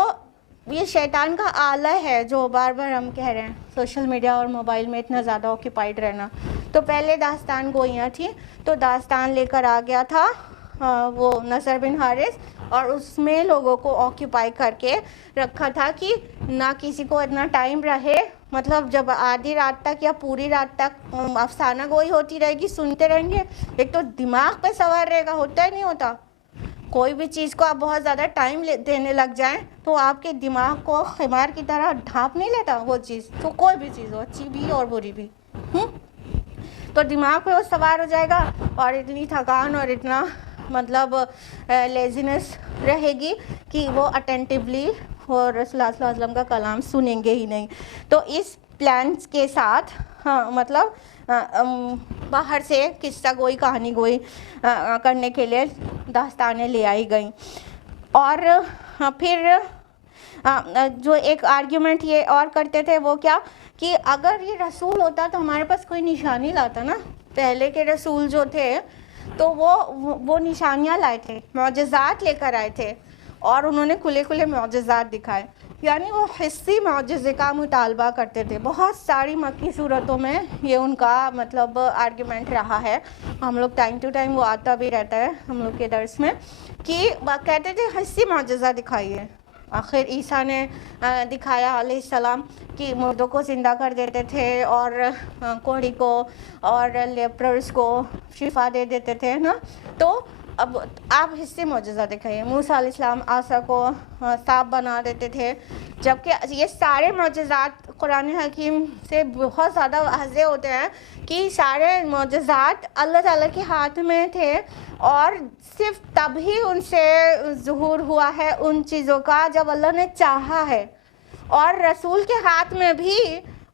یہ شیطان کا آلہ ہے جو بار بار ہم کہہ رہے ہیں، سوشل میڈیا اور موبائل میں اتنا زیادہ آکیپائڈ رہنا. تو پہلے داستان گوئیاں تھیں، تو داستان لے کر آ گیا تھا وہ نذر بن حارث، اور اس میں لوگوں کو آکیپائی کر کے رکھا تھا کہ نہ کسی کو اتنا ٹائم رہے، مطلب جب آدھی رات تک یا پوری رات تک افسانہ گوئی ہوتی رہے گی، سنتے رہیں گے، ایک تو دماغ پہ سوار رہے گا، ہوتا ہی نہیں ہوتا. کوئی بھی چیز کو آپ بہت زیادہ ٹائم دینے لگ جائیں تو آپ کے دماغ کو خمار کی طرح ڈھانپ نہیں لیتا وہ چیز. تو کوئی بھی چیز ہو، اچھی بھی اور بری بھی، تو دماغ پہ وہ سوار ہو جائے گا، اور اتنی تھکان اور اتنا مطلب لیزینس رہے گی کہ وہ اٹینٹیولی اور رسول اللہ صلی اللہ علیہ وسلم کا کلام سنیں گے ہی نہیں. تو اس پلانس کے ساتھ مطلب باہر سے قصہ گوئی، کہانی گوئی کرنے کے لیے داستانیں لے آئی گئیں. اور پھر جو ایک آرگیومنٹ یہ اور کرتے تھے وہ کیا، کہ اگر یہ رسول ہوتا تو ہمارے پاس کوئی نشانی لاتا نا. پہلے کے رسول جو تھے تو وہ نشانیاں لائے تھے، معجزات لے کر آئے تھے، اور انہوں نے کھلے کھلے معجزات دکھائے، یعنی وہ حصی معجزے کا مطالبہ کرتے تھے. بہت ساری مکی صورتوں میں یہ ان کا مطلب آرگیومنٹ رہا ہے. ہم لوگ ٹائم ٹو ٹائم وہ آتا بھی رہتا ہے ہم لوگ کے درس میں، کہ کہتے تھے حصی معجزہ دکھائیے. آخر عیسیٰ نے دکھایا علیہ السلام کہ مردوں کو زندہ کر دیتے تھے، اور کوڑی کو اور لیپرز کو شفا دے دیتے تھے نا. تو اب آپ حصے معجزہ دکھائیے. موسیٰ علیہ السلام عصا کو سانپ بنا دیتے تھے، جبکہ یہ سارے معجزات قرآن حکیم سے بہت زیادہ واضح ہوتے ہیں کہ سارے معجزات اللہ تعالیٰ کے ہاتھ میں تھے، اور صرف تب ہی ان سے ظہور ہوا ہے ان چیزوں کا جب اللہ نے چاہا ہے. اور رسول کے ہاتھ میں بھی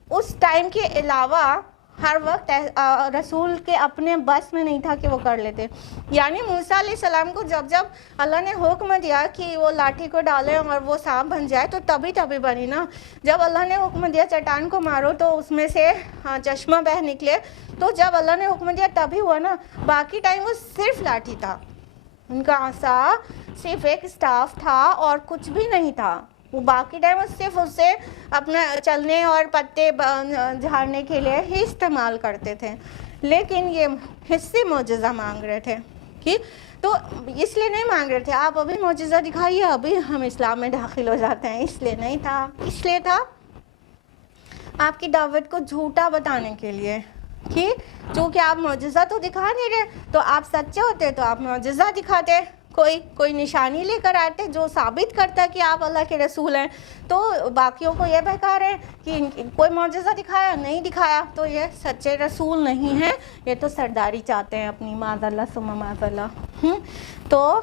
اس ٹائم کے علاوہ ہر وقت رسول کے اپنے بس میں نہیں تھا کہ وہ کر لیتے. یعنی موسیٰ علیہ السلام کو جب اللہ نے حکم دیا کہ وہ لاٹھی کو ڈالیں اور وہ سانپ بن جائے تو تبھی بنی نا. جب اللہ نے حکم دیا چٹان کو مارو تو اس میں سے چشمہ بہہ نکلے، تو جب اللہ نے حکم دیا تبھی ہوا نا. باقی ٹائم وہ صرف لاٹھی تھا، ان کا عصا صرف ایک اسٹاف تھا اور کچھ بھی نہیں تھا. وہ باقی ٹائم صرف اسے اپنا چلنے اور پتے جھاڑنے کے لیے ہی استعمال کرتے تھے. لیکن یہ حصے معجزہ مانگ رہے تھے کہ تو اس لیے نہیں مانگ رہے تھے آپ ابھی معجزہ دکھائیے ابھی ہم اسلام میں داخل ہو جاتے ہیں، اس لیے نہیں تھا، اس لیے تھا آپ کی دعوت کو جھوٹا بتانے کے لیے کہ چونکہ آپ معجزہ تو دکھا نہیں رہے، تو آپ سچے ہوتے تو آپ معجزہ دکھاتے، کوئی نشانی لے کر آتے جو ثابت کرتا ہے کہ آپ اللہ کے رسول ہیں، تو باقیوں کو یہ بہکا رہے کہ کوئی معجزہ دکھایا نہیں دکھایا تو یہ سچے رسول نہیں ہیں، یہ تو سرداری چاہتے ہیں اپنی، معاذ اللہ ثم معاذ اللہ۔ تو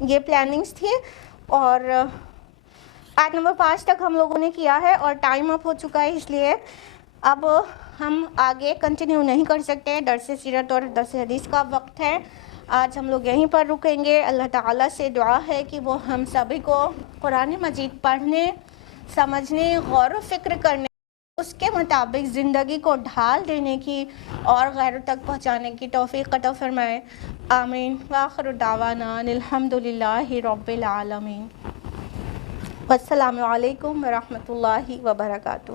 یہ پلاننگز تھی، اور آیت نمبر 5 تک ہم لوگوں نے کیا ہے، اور ٹائم اپ ہو چکا ہے، اس لیے اب ہم آگے کنٹینیو نہیں کر سکتے، درس سیرت اور درس حدیث کا وقت ہے، آج ہم لوگ یہیں پر رکیں گے۔ اللہ تعالیٰ سے دعا ہے کہ وہ ہم سبھی کو قرآن مجید پڑھنے، سمجھنے، غور و فکر کرنے، اس کے مطابق زندگی کو ڈھال دینے کی اور غیروں تک پہنچانے کی توفیق عطا فرمائے، آمین۔ وآخر دعوانا الحمدللہ رب العالمین۔ السلام علیکم ورحمۃ اللہ وبرکاتہ۔